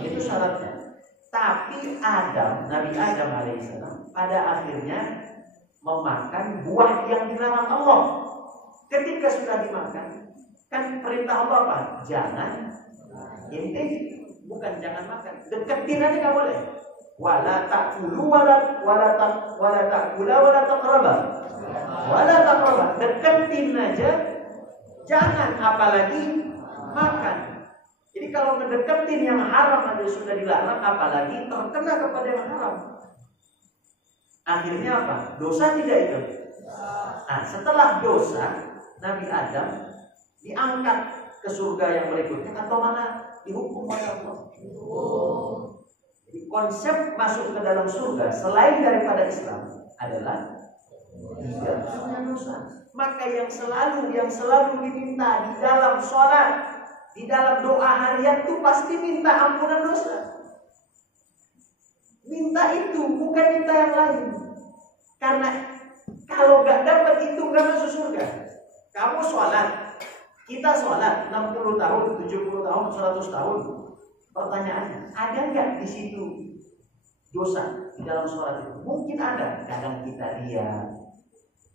Itu syaratnya. Tapi Adam, Nabi Adam alaihissalam pada akhirnya memakan buah yang dilarang Allah. Ketika sudah dimakan, kan perintah Allah apa? Jangan intip, bukan jangan makan. Deketin aja nggak boleh. Wala ta'kulu wala taqraba. Wala taqraba. Deketin aja, jangan apalagi makan. Jadi kalau mendeketin yang haram aja sudah dilarang, apalagi terkena kepada yang haram. Akhirnya apa? Dosa tidak itu? Nah, setelah dosa, Nabi Adam diangkat ke surga yang berikutnya atau malah dihukum oleh Allah. Jadi konsep masuk ke dalam surga selain daripada Islam adalah tidak punya dosa. Maka yang selalu diminta di dalam sholat, di dalam doa harian itu pasti minta ampunan dosa. Minta itu, bukan minta yang lain. Karena kalau nggak dapat itu nggak masuk surga. Kamu sholat, kita sholat 60 tahun, 70 tahun, 100 tahun. Pertanyaannya, ada nggak di situ dosa di dalam sholat itu? Mungkin ada. Kadang kita lihat,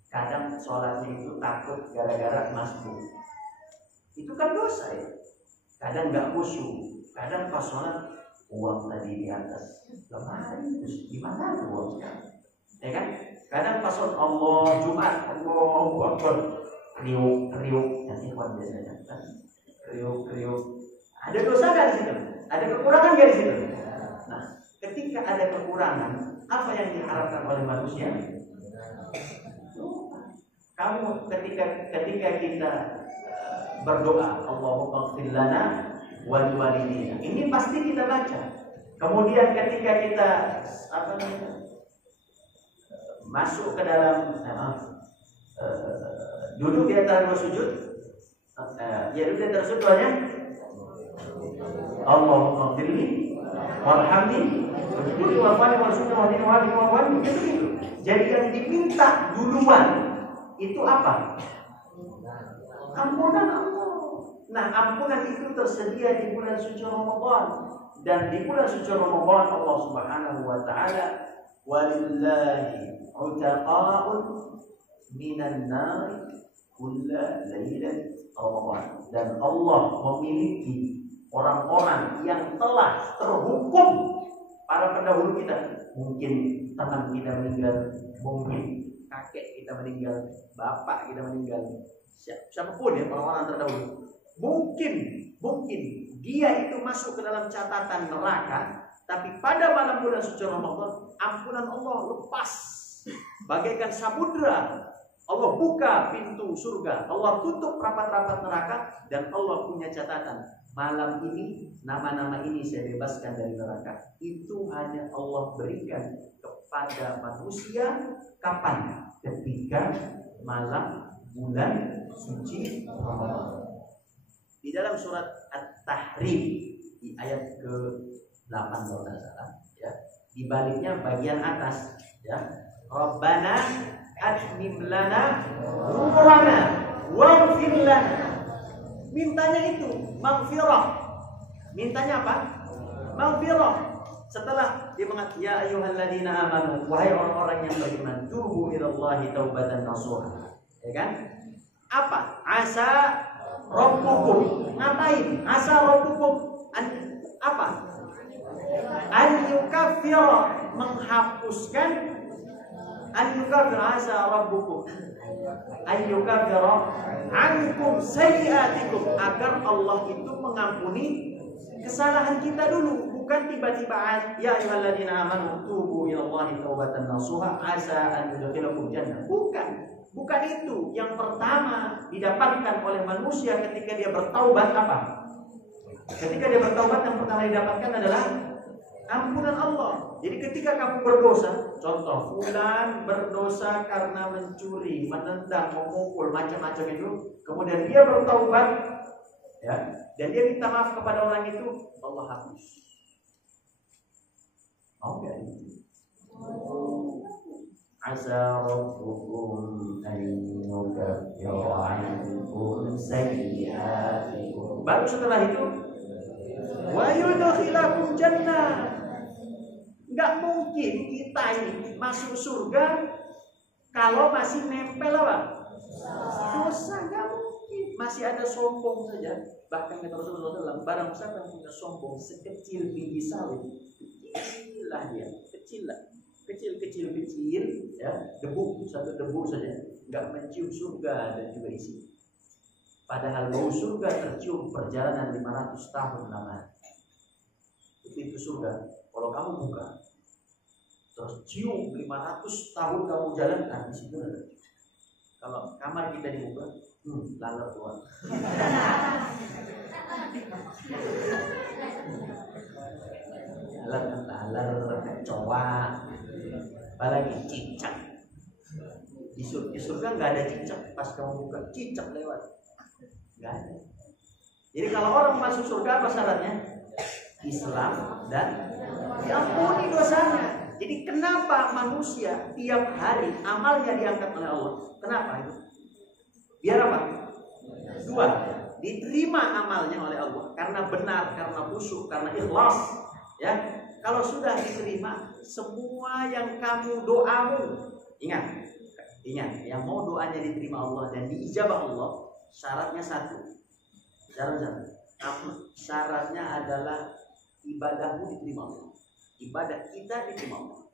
kadang sholatnya itu takut gara-gara masbuk. Itu kan dosa ya. Kadang nggak khusyuk, kadang pas sholat uang tadi di atas lemari, terus gimana tuh uangnya? Ya kan? Kadang pas sholat Allah Jumat, Allahu Akbar, kriuk, yang ikhwan biasanya kan, kriuk. Ada dosa nggak di situ? Ada kekurangan nggak di situ? Nah, ketika ada kekurangan, apa yang diharapkan oleh manusia? Kamu ketika kita berdoa, Allahumma ighfir lana wa liwalidina, ini pasti kita baca. Kemudian ketika kita masuk ke dalam duduk di antara dua sujud, duduk di antara sujud doanya Allahumma ighfirli warhamni wajibni wafani warzuqni wahdini wafani. Itu. Jadi yang diminta duluan itu apa? Ampunan Allah. Nah, ampunan itu tersedia di bulan suci Ramadan. Dan di bulan suci Ramadan Allah Subhanahu wa taala, walillahi utaqa'un minan nar kulla lailatin Ramadan. Dan Allah memiliki orang-orang yang telah terhukum, para pendahulu kita. Mungkin teman kita meninggal, mungkin kakek kita meninggal, bapak kita meninggal, siapapun ya orang-orang terdahulu. Mungkin dia itu masuk ke dalam catatan neraka, tapi pada malam bulan suci Ramadan ampunan Allah lepas bagaikan samudra. Allah buka pintu surga, Allah tutup rapat-rapat neraka, dan Allah punya catatan. Malam ini, nama-nama ini saya bebaskan dari neraka. Itu hanya Allah berikan kepada manusia kapan? Ketika malam bulan suci Ramadan. Di dalam surat At-Tahrim di ayat ke-8 kalau tidak salah, ya. Di baliknya bagian atas, ya. Rabbana atmim lana nurana waghfir lana. Mintanya itu maghfirah. Mintanya apa? Maghfirah. Setelah dia mengatakan ya ayyuhalladzina amanu, wahai orang-orang yang beriman, tubu ilallahi taubatan nasuha. Ya kan? Apa? Asa rabbukum. Ngapain? Asa rabbukum apa? An yukaffira, menghapuskan. An yukaffira asa rabbukum. An yukaffira ankum sayyi'atikum, agar Allah itu mengampuni kesalahan kita dulu. Bukan tiba-tiba ya ayyuhalladzina amanu tubu ilallahi taubatan nasuha asa an yudkhilakum jannah. Bukan itu. Yang pertama didapatkan oleh manusia ketika dia bertaubat apa? Ketika dia bertaubat, yang pertama didapatkan adalah ampunan Allah. Jadi ketika kamu berdosa, contoh fulan berdosa karena mencuri, menendang, memukul, macam-macam itu, kemudian dia bertaubat, ya, dan dia minta maaf kepada orang itu, Allah hapus. Mau nggak ini? Asa rabbukum an yukaffira ankum sayyi'atikum. Baru setelah itu, wa yudkhilakum jannah. Nggak mungkin kita ini masuk surga kalau masih nempel apa? Dosa. Nggak mungkin. Masih ada sombong saja. Bahkan kata Rasulullah SAW, barang siapa yang punya sombong sekecil biji sawit, kecil lah dia, kecil, ya, debu, satu debu saja, nggak mencium surga dan juga isi. Padahal bau surga tercium perjalanan 500 tahun lamanya. Itu surga. Kalau kamu buka, terus cium 500 tahun kamu jalan, nah di situ ada. Kalau kamar kita dibuka, lalat keluar. Lalat, kecoa, apalagi cicak. Di surga nggak ada cicak. Pas kamu buka, cicak lewat. Nggak ada. Jadi kalau orang masuk surga apa syaratnya? Islam dan diampuni dosanya. Jadi kenapa manusia tiap hari amalnya diangkat oleh Allah? Kenapa itu? Biar apa? Dua, diterima amalnya oleh Allah karena benar, karena khusyuk, karena ikhlas. Ya, kalau sudah diterima, semua yang kamu doamu, ingat, yang mau doanya diterima Allah dan diijabah Allah, syaratnya satu. Syaratnya adalah ibadahmu diterima Allah. Ibadah kita diterima Allah.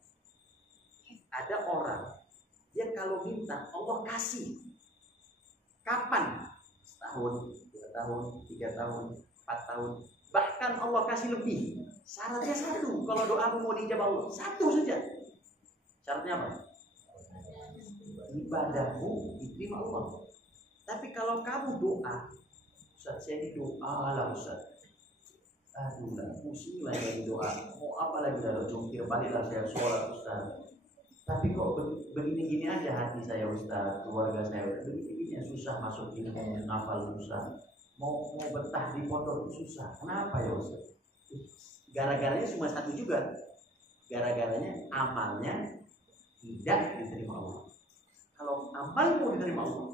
Ada orang dia kalau minta Allah kasih. Kapan? Setahun, 2 tahun, 3 tahun, 4 tahun. Bahkan Allah kasih lebih. Syaratnya satu. Kalau doamu mau dijawab Allah, satu saja. Syaratnya apa? Ibadahmu diterima Allah. Tapi kalau kamu doa, Ustaz, saya ini doa lah Ustaz. Aduh lah, pusing lah dari doa. Mau apa lagi dalam jungkir baliklah saya sholat Ustaz. Tapi kok begini-gini aja hati saya Ustaz, keluarga saya begini-gini susah masuk ilmu, hafal susah. Mau betah di pondok susah. Kenapa ya Ustaz? Gara-garanya cuma satu juga. Gara-garanya amalnya tidak diterima Allah. Kalau amalmu diterima Allah,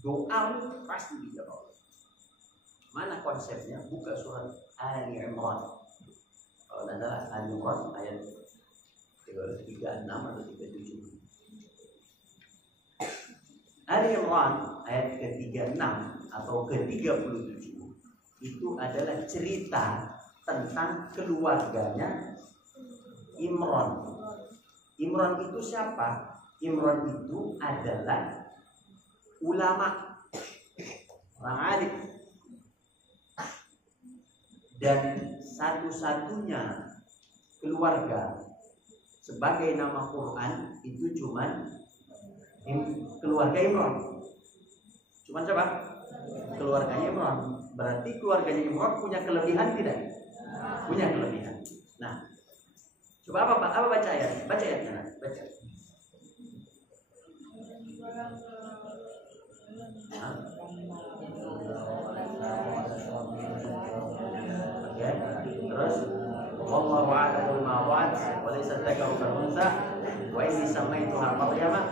doamu pasti dijawab Allah. Mana konsepnya? Buka surat Ali Imran. Kalau tidak salah Ali Imran ayat 36 atau 37. Ali Imran ayat ke-36 atau ke-37 itu adalah cerita tentang keluarganya Imran. Imran itu siapa? Imran itu adalah ulama, orang alim. Dan satu-satunya keluarga sebagai nama Quran itu cuman keluarga Imran. Cuman siapa? Keluarganya Imran. Berarti keluarganya Imran punya kelebihan tidak? Punya kelebihan. Nah, coba apa baca ayat? Baca ayatnya. Baca. Terus wallahu a'lamu bima wa'ad wa laysa dzakaru kal unsa wa inni samaituha Maryama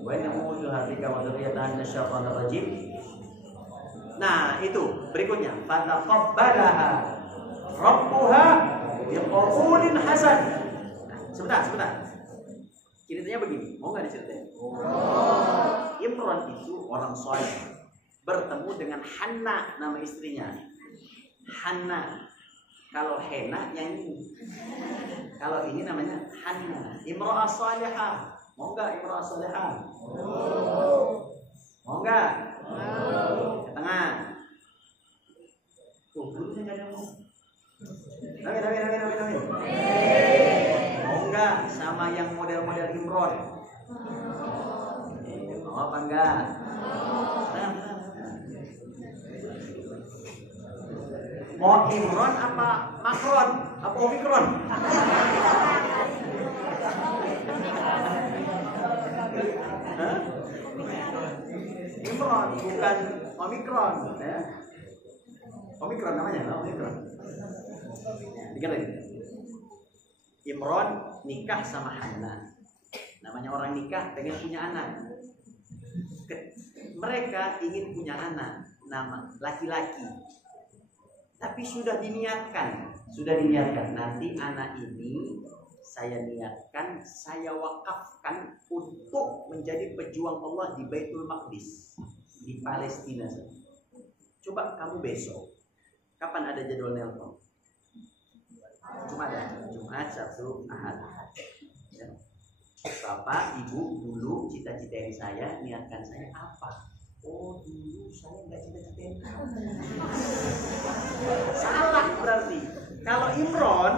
wa inni u'idzuha bika wa dzurriyyataha minasyaitonir rajim. Nah, itu berikutnya fataqabbalaha rabbuha biqabulin hasan. Nah, sebentar. Ceritanya begini, mau enggak diceritain? Imran itu orang soleh bertemu dengan Hanna, nama istrinya Hanna. Kalau Hena yang ini, kalau ini namanya Hanna. Imra'ah salihah. Mau enggak imra'ah salihah? Mau enggak? Ke tengah. Belumnya enggak ada mau. Nabi. Mau enggak sama yang model-model Imron? Mau apa enggak? Mau Imron apa Macron? Apa Omikron? Hah? Imron bukan Omikron ya. Omikron namanya, Omikron. Dengerin. Imron nikah sama Hanna. Namanya orang nikah pengen punya anak. Mereka ingin punya anak, nama laki-laki. Tapi sudah diniatkan nanti anak ini saya niatkan, saya wakafkan untuk menjadi pejuang Allah di Baitul Maqdis, di Palestina. Coba kamu besok, kapan ada jadwal nelpon? Jumat, Sabtu, Ahad. Ya. Bapak, Ibu, dulu cita-citain saya, niatkan saya apa? Oh, dulu saya nggak cita-citain kamu. Salah berarti. Kalau Imron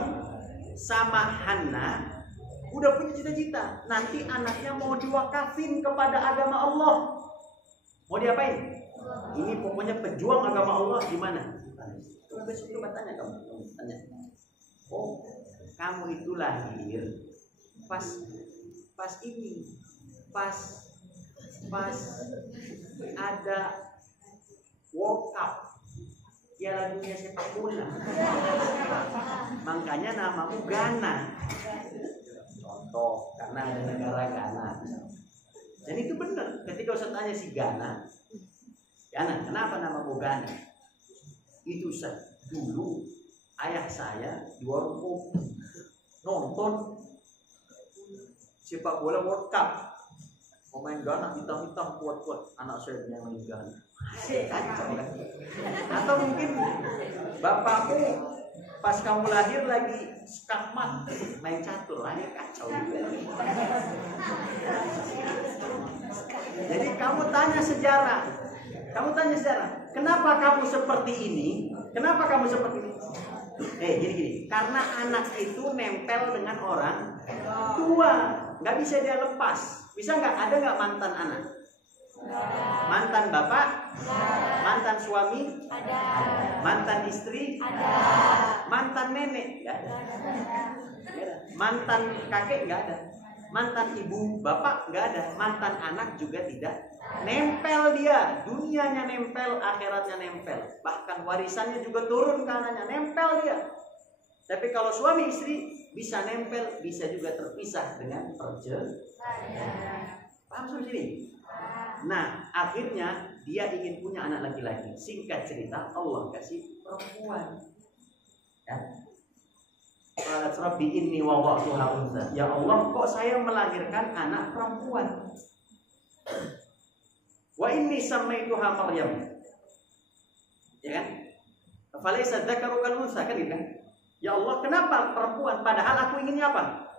sama Hanna udah punya cita-cita, nanti anaknya mau diwakafin kepada agama Allah. Mau diapain? Ini pokoknya pejuang agama Allah di mana? Besok coba tanya kamu, tanya. Oh, kamu itu lahir pas ada World Cup, Piala Dunia sepak bola. Makanya namamu Ghana. Contoh, karena ada negara Ghana. Dan itu benar. Ketika Ustaz tanya si Ghana, kenapa namamu Ghana? Itu Ustaz, dulu ayah saya di warung kopi nonton sepak bola World Cup. Pemain Ghana hitam-hitam kuat-kuat, anak saya yang main Ghana. Kacau kan? Atau mungkin bapakmu pas kamu lahir lagi skakmat main catur, lahir kacau juga. Jadi kamu tanya sejarah. Kenapa kamu seperti ini? Gini. Karena anak itu nempel dengan orang tua, nggak bisa dia lepas. Bisa nggak? Ada nggak mantan anak? Mantan bapak? Mantan suami? Ada. Mantan istri? Ada. Mantan nenek? Nggak ada. Mantan kakek? Nggak ada. Mantan ibu, bapak? Nggak ada. Mantan anak juga tidak. Nempel dia, dunianya nempel, akhiratnya nempel. Bahkan warisannya juga turun ke anaknya, nempel dia. Tapi kalau suami istri bisa nempel, bisa juga terpisah dengan perceraian. Paham sampai sini? Nah, akhirnya dia ingin punya anak laki-laki. Singkat cerita, Allah kasih perempuan. Ya. Qalat rabbi inni wada'tuha untha. Ya Allah, kok saya melahirkan anak perempuan? Wa inni samaituha Maryam. Ya kan? Falaysa dzakaru kal untha, kan gitu kan? Ya Allah, kenapa perempuan? Padahal aku inginnya apa?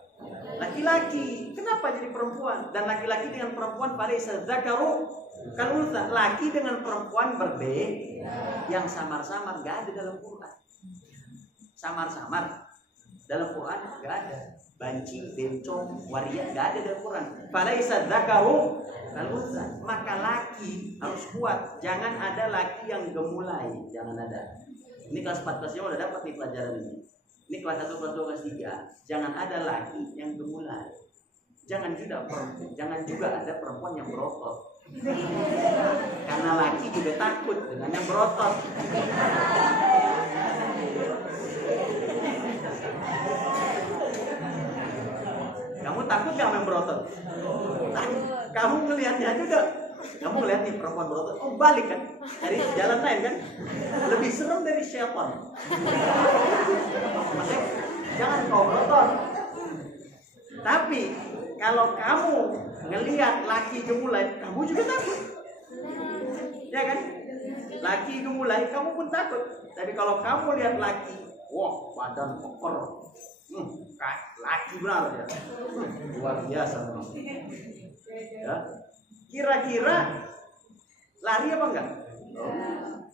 Laki-laki. Kenapa jadi perempuan? Dan laki-laki dengan perempuan falaysa dzakaru kal untha. Laki dengan perempuan berbeda. Yang samar-samar enggak ada dalam Quran. Samar-samar dalam Quran enggak ada. Banci, bencong, waria enggak ada dalam Quran. Falaysa dzakaru kal untha. Maka laki harus kuat. Jangan ada laki yang gemulai, jangan ada. Ini kelas 14 nya udah dapat nih pelajaran ini. Ini kelas 1, kelas 2, kelas 3. Jangan ada laki yang gemulai. Jangan juga ada perempuan yang berotot. Karena laki juga takut dengan yang berotot. Kamu takut gak sama yang berotot? Kamu ngelihatnya juga. Kamu ngeliat nih perempuan berotot, oh balik kan, dari jalan lain kan, lebih serem dari syaitan. Makanya jangan kau berotot. Tapi kalau kamu ngelihat laki gemulai, kamu juga takut, ya kan? Laki gemulai, kamu pun takut. Tapi kalau kamu lihat laki, wah badan koker, laki benar ya, luar biasa memang. Ya. Kira-kira lari apa enggak?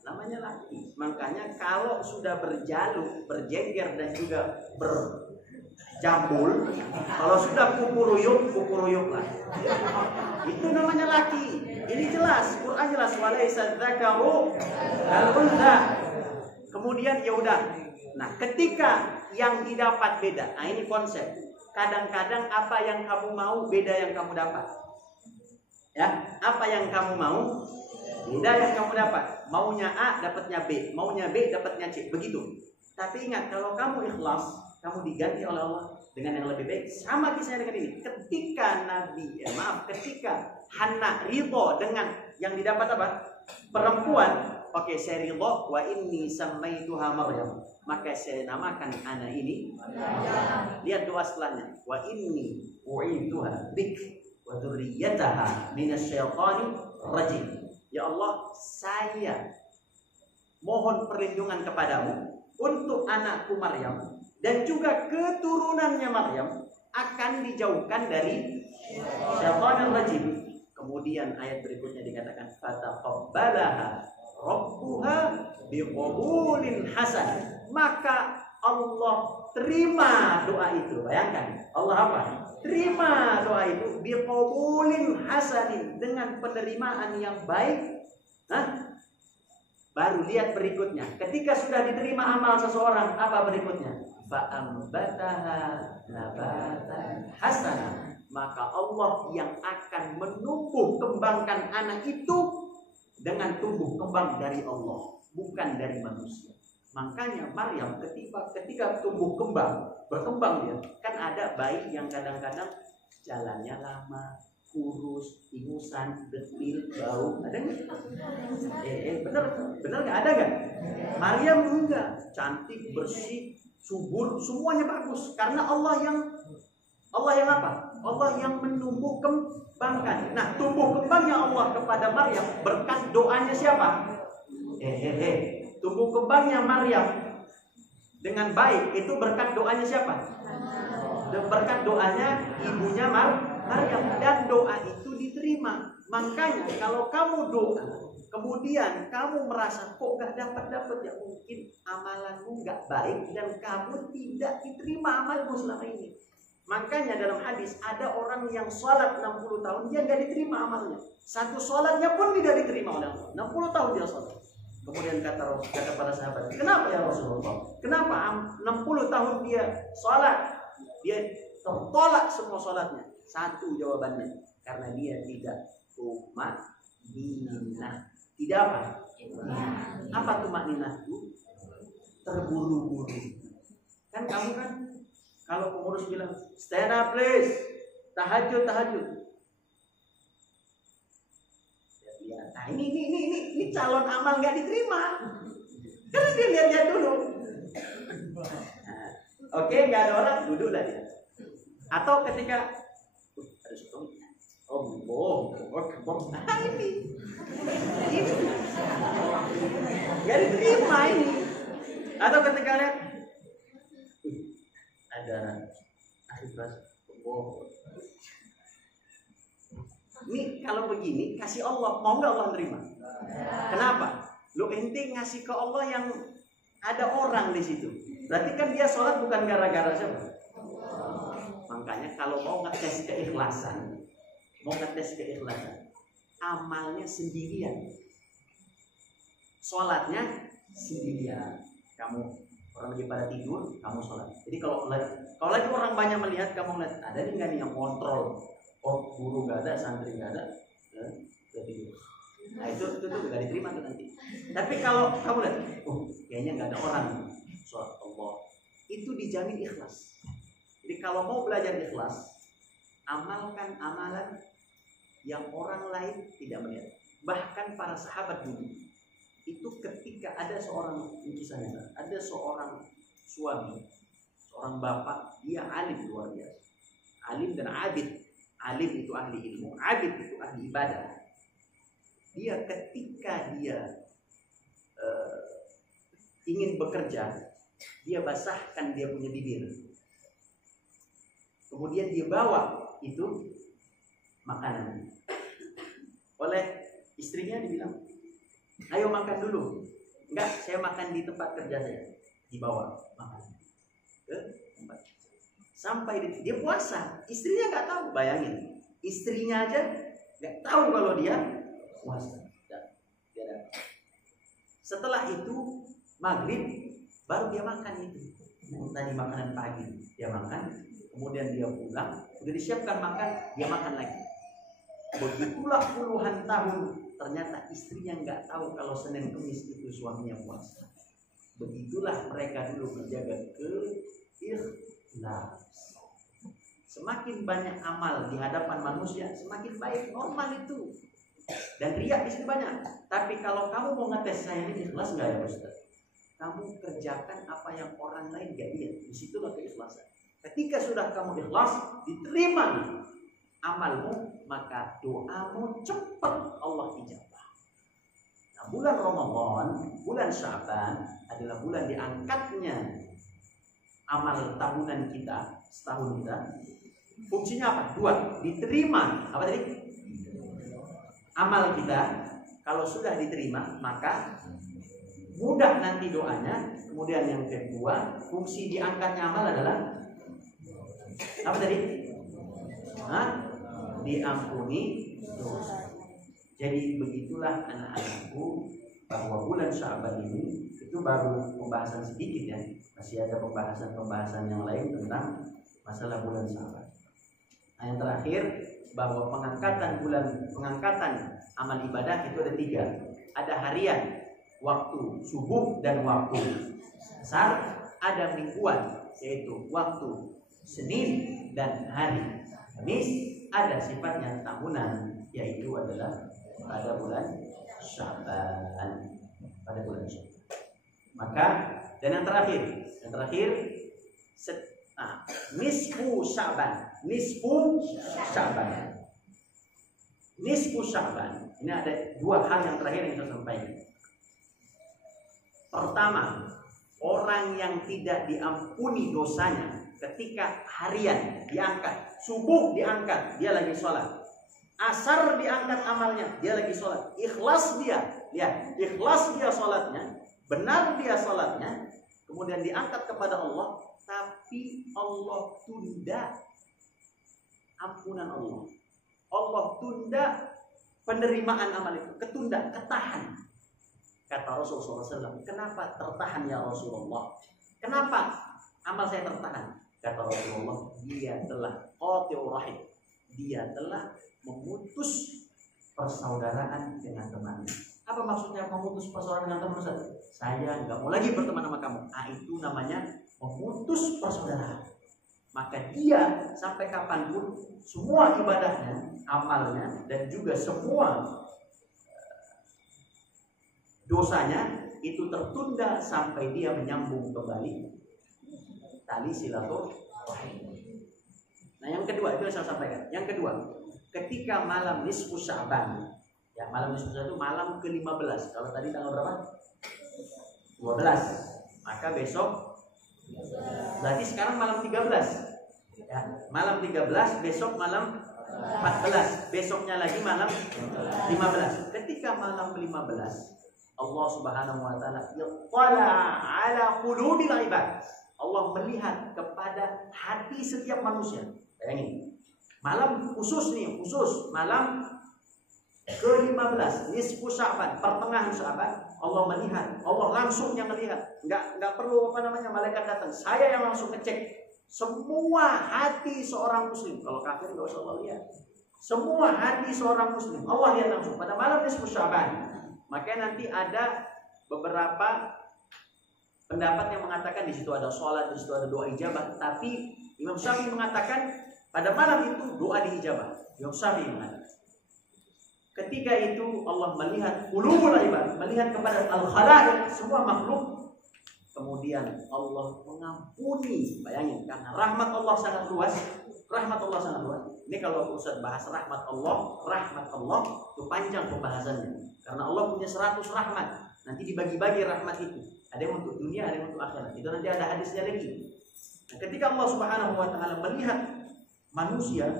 Namanya laki. Makanya kalau sudah berjaluk, berjengger dan juga berjambul, kalau sudah kukuruyuk lah. Itu namanya laki. Ini jelas, Quran jelas walaysa dzakaru kal untha. Kemudian ya udah. Nah, ketika yang didapat beda. Nah, ini konsep. Kadang-kadang apa yang kamu mau beda yang kamu dapat. Ya, apa yang kamu mau beda yang kamu dapat. Maunya A dapatnya B, maunya B dapatnya C, begitu. Tapi ingat, kalau kamu ikhlas, kamu diganti oleh Allah dengan yang lebih baik. Sama kisahnya dengan ini. Ketika ketika Hana ridho dengan yang didapat apa? Perempuan. Oke, saya ridho wa inni samaituha Maryam. Maka saya namakan anak ini. Lihat doa setelahnya. Wa inni u'idzuha bik wa dzurriyyataha minasyaitonir rajim. Ya Allah, saya mohon perlindungan kepadamu untuk anakku Maryam dan juga keturunannya Maryam akan dijauhkan dari syaitanir rajim. Kemudian ayat berikutnya dikatakan fataqabbalaha rabbuha biqabulin hasan. Maka Allah terima doa itu. Bayangkan, Allah apa? Terima doa itu biqabulin hasanin, dengan penerimaan yang baik. Nah, baru lihat berikutnya. Ketika sudah diterima amal seseorang, apa berikutnya? Fa'ambataha nabatan hasanah. Maka Allah yang akan menumbuh kembangkan anak itu dengan tumbuh kembang dari Allah, bukan dari manusia. Makanya Maryam ketika tumbuh kembang, berkembang dia, kan ada bayi yang kadang-kadang jalannya lama, kurus, ingusan, detil, bau, ada nggak? Bener nggak, ada nggak? Maryam enggak, cantik, bersih, subur, semuanya bagus, karena Allah yang apa? Allah yang menumbuh kembangkan. Nah, tumbuh kembangnya Allah kepada Maryam berkat doanya siapa? Tumbuh kembangnya Maryam dengan baik itu berkat doanya siapa? Berkat doanya ibunya Maryam, dan doa itu diterima. Makanya kalau kamu doa kemudian kamu merasa kok gak dapat ya, mungkin amalanmu gak baik dan kamu tidak diterima amalmu selama ini. Makanya dalam hadis ada orang yang sholat 60 tahun dia gak diterima amalnya. Satu sholatnya pun tidak diterima oleh Allah. 60 tahun dia sholat. Kemudian kata para sahabat, kenapa ya Rasulullah? Kenapa 60 tahun dia sholat dia tertolak semua sholatnya? Satu jawabannya, karena dia tidak tumakninah. Tidak apa? Apa tumakninah itu? Terburu-buru. Kan kamu kan kalau pengurus bilang stand up please, tahajud. Ya, nah ini calon amal nggak diterima. Karena dia lihat dulu. Nah, oke, nggak ada orang, duduklah dia. Atau ketika harus nah ini nggak diterima ini. Atau ketika lihat ada akhirat ini, kalau begini kasih Allah, mau nggak Allah terima? Kenapa? Lu ente ngasih ke Allah yang ada orang di situ. Berarti kan dia sholat bukan gara-gara siapa? Makanya kalau mau ngetes keikhlasan, amalnya sendirian, sholatnya sendirian. Kamu orang lagi pada tidur, kamu sholat. Jadi kalau lagi orang banyak melihat, kamu lihat ada nih nggak nih yang kontrol? Oh, guru nggak ada, santri nggak ada, jadi nah itu nggak diterima tuh nanti. Tapi kalau kamu lihat, kayaknya nggak ada orang sholat Allah, itu dijamin ikhlas. Jadi kalau mau belajar ikhlas, amalkan amalan yang orang lain tidak melihat. Bahkan para sahabat dulu itu ketika ada seorang, misalnya ada seorang suami, seorang bapak, dia alim luar biasa, alim dan abid. Alim itu ahli ilmu, abid itu ahli ibadah. Dia ketika dia ingin bekerja, dia basahkan dia punya bibir. Kemudian dia bawa itu makanan. Oleh istrinya dibilang, ayo makan dulu. Enggak, saya makan di tempat kerja saya. Dibawa makan ke tempat. Sampai dia puasa, istrinya nggak tahu. Bayangin, istrinya aja nggak tahu kalau dia puasa. Setelah itu maghrib baru dia makan itu. Tadi makanan pagi dia makan, kemudian dia pulang, udah disiapkan makan, dia makan lagi. Begitulah puluhan tahun, ternyata istrinya nggak tahu kalau Senin Kemis itu suaminya puasa. Begitulah mereka dulu menjaga keikhlas. Semakin banyak amal di hadapan manusia, semakin baik, normal itu. Dan riak di sini banyak. Tapi kalau kamu mau ngetes saya ini ikhlas nggak ya Ustaz? Kamu kerjakan apa yang orang lain gak lihat. Disitulah keikhlasan. Ketika sudah kamu ikhlas, diterima amalmu, maka doamu cepat Allah ijabah. Nah, bulan Ramadan, bulan Sya'ban adalah bulan diangkatnya amal tahunan kita, setahun kita. Fungsinya apa? Dua, diterima. Apa tadi? Amal kita. Kalau sudah diterima, maka mudah nanti doanya. Kemudian yang kedua, fungsi diangkatnya amal adalah apa tadi? Diampuni dosa. Jadi begitulah anak-anakku, bahwa bulan Sya'ban ini itu baru pembahasan sedikit ya. Masih ada pembahasan yang lain tentang masalah bulan Sya'ban. Nah, yang terakhir, bahwa pengangkatan amal ibadah itu ada 3. Ada harian, waktu subuh dan waktu asar. Ada mingguan, yaitu waktu Senin dan hari Kamis. Ada sifatnya tahunan, yaitu adalah pada bulan Sya'ban. Maka dan yang terakhir nisfu Sya'ban. Ini ada 2 hal yang terakhir yang saya sampaikan. Pertama, orang yang tidak diampuni dosanya ketika harian diangkat, subuh diangkat, dia lagi sholat, asar diangkat amalnya, dia lagi sholat, ikhlas dia sholatnya, benar dia sholatnya, kemudian diangkat kepada Allah, tapi Allah tunda ampunan Allah tunda penerimaan amal itu, ketahan. Kata Rasulullah SAW, kenapa tertahan ya Rasulullah? Kenapa amal saya tertahan? Kata Rasulullah, dia telah qati'ur rahim, dia telah memutus persaudaraan dengan temannya. Apa maksudnya memutus persaudaraan dengan teman? Saya nggak mau lagi berteman sama kamu. Itu namanya memutus persaudaraan. Maka dia sampai kapanpun semua ibadahnya, amalnya, dan juga semua dosanya itu tertunda sampai dia menyambung kembali tali silaturahim. Nah, yang kedua itu yang saya sampaikan. Yang kedua, ketika malam nisfu Sya'ban, ya malam nisfu Sya'ban itu malam ke-15. Kalau tadi tanggal berapa? 12. Maka besok berarti sekarang malam 13. Ya, malam 13, besok malam 14. Besoknya lagi malam 15. Ketika malam 15, Allah Subhanahu wa taala yaqala ala qulubil ibad. Allah melihat kepada hati setiap manusia. Bayangin. Malam khusus malam ke-15, nisfu Sya'ban, pertengahan Sya'ban, Allah melihat, Allah langsung yang melihat. Enggak perlu malaikat datang. Saya yang langsung ngecek semua hati seorang muslim. Kalau kafir enggak usah Allah lihat. Semua hati seorang muslim Allah lihat langsung pada malam nisfu Sya'ban. Makanya nanti ada beberapa pendapat yang mengatakan di situ ada sholat, di situ ada doa ijabah. Tapi Imam Syafi'i mengatakan pada malam itu doa diijabah. Imam Syafi'i mengatakan ketika itu Allah melihat qulubul ibad, melihat kepada al-khalaiq, semua makhluk. Kemudian Allah mengampuni. Bayangin, karena rahmat Allah sangat luas. Ini kalau Ustaz bahas rahmat Allah itu panjang pembahasannya. Karena Allah punya 100 rahmat. Nanti dibagi-bagi rahmat itu. Ada yang untuk dunia, ada yang untuk akhirat. Itu nanti ada hadisnya lagi. Nah, ketika Allah Subhanahu wa taala melihat manusia,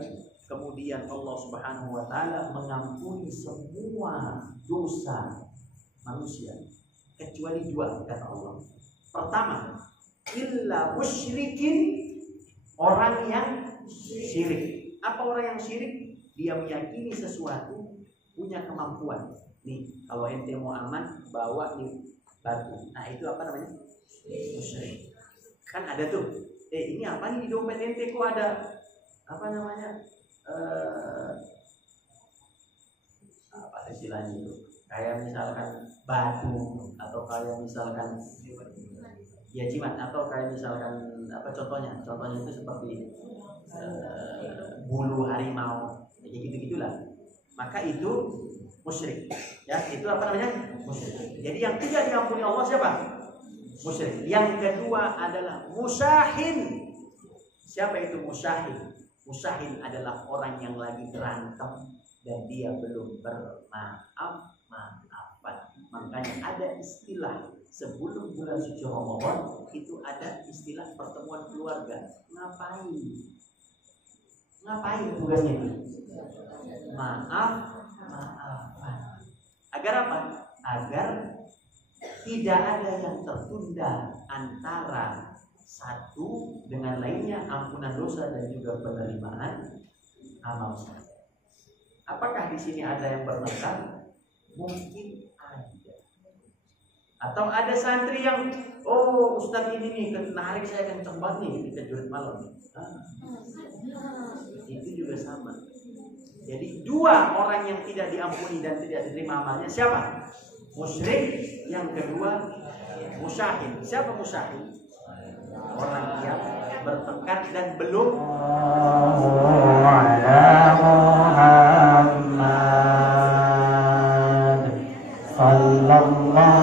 kemudian Allah Subhanahu wa taala mengampuni semua dosa manusia kecuali 2, kata Allah. Pertama, illa musyrikin, orang yang syirik. Apa orang yang syirik? Dia meyakini sesuatu, punya kemampuan. Nih, kalau ente mau aman, bawa nih batu. Nah itu apa namanya? Musyrik. Kan ada tuh. Ini apa nih di dompet ente kok ada apa namanya? Apa istilahnya itu? Kayak misalkan batu atau kayak misalkan ya jimat atau kayak misalkan apa contohnya itu seperti bulu harimau kayak gitu-gitulah, maka itu musyrik ya. Itu apa namanya? Musyrik. Jadi yang tidak diampuni Allah siapa? Musyrik. Yang kedua adalah musyahin. Siapa itu musyahin? Musyahin adalah orang yang lagi berantem dan dia belum bermaafan. Makanya ada istilah sebelum bulan suci Ramadan itu ada istilah pertemuan keluarga. Ngapain tugasnya itu? Maafan. Agar apa? Agar tidak ada yang tertunda antara satu dengan lainnya, ampunan dosa dan juga penerimaan amal soleh. Apakah di sini ada yang bertengkar? Mungkin ada. Atau ada santri yang, oh Ustadz ini nih narik saya kenceng banget nih di tahajud malam. Itu juga sama. Jadi dua orang yang tidak diampuni dan tidak diterima amalnya siapa? Musyrik. Yang kedua musyahin. Siapa musyahin? Orang yang bertengkar dan belum sallallahu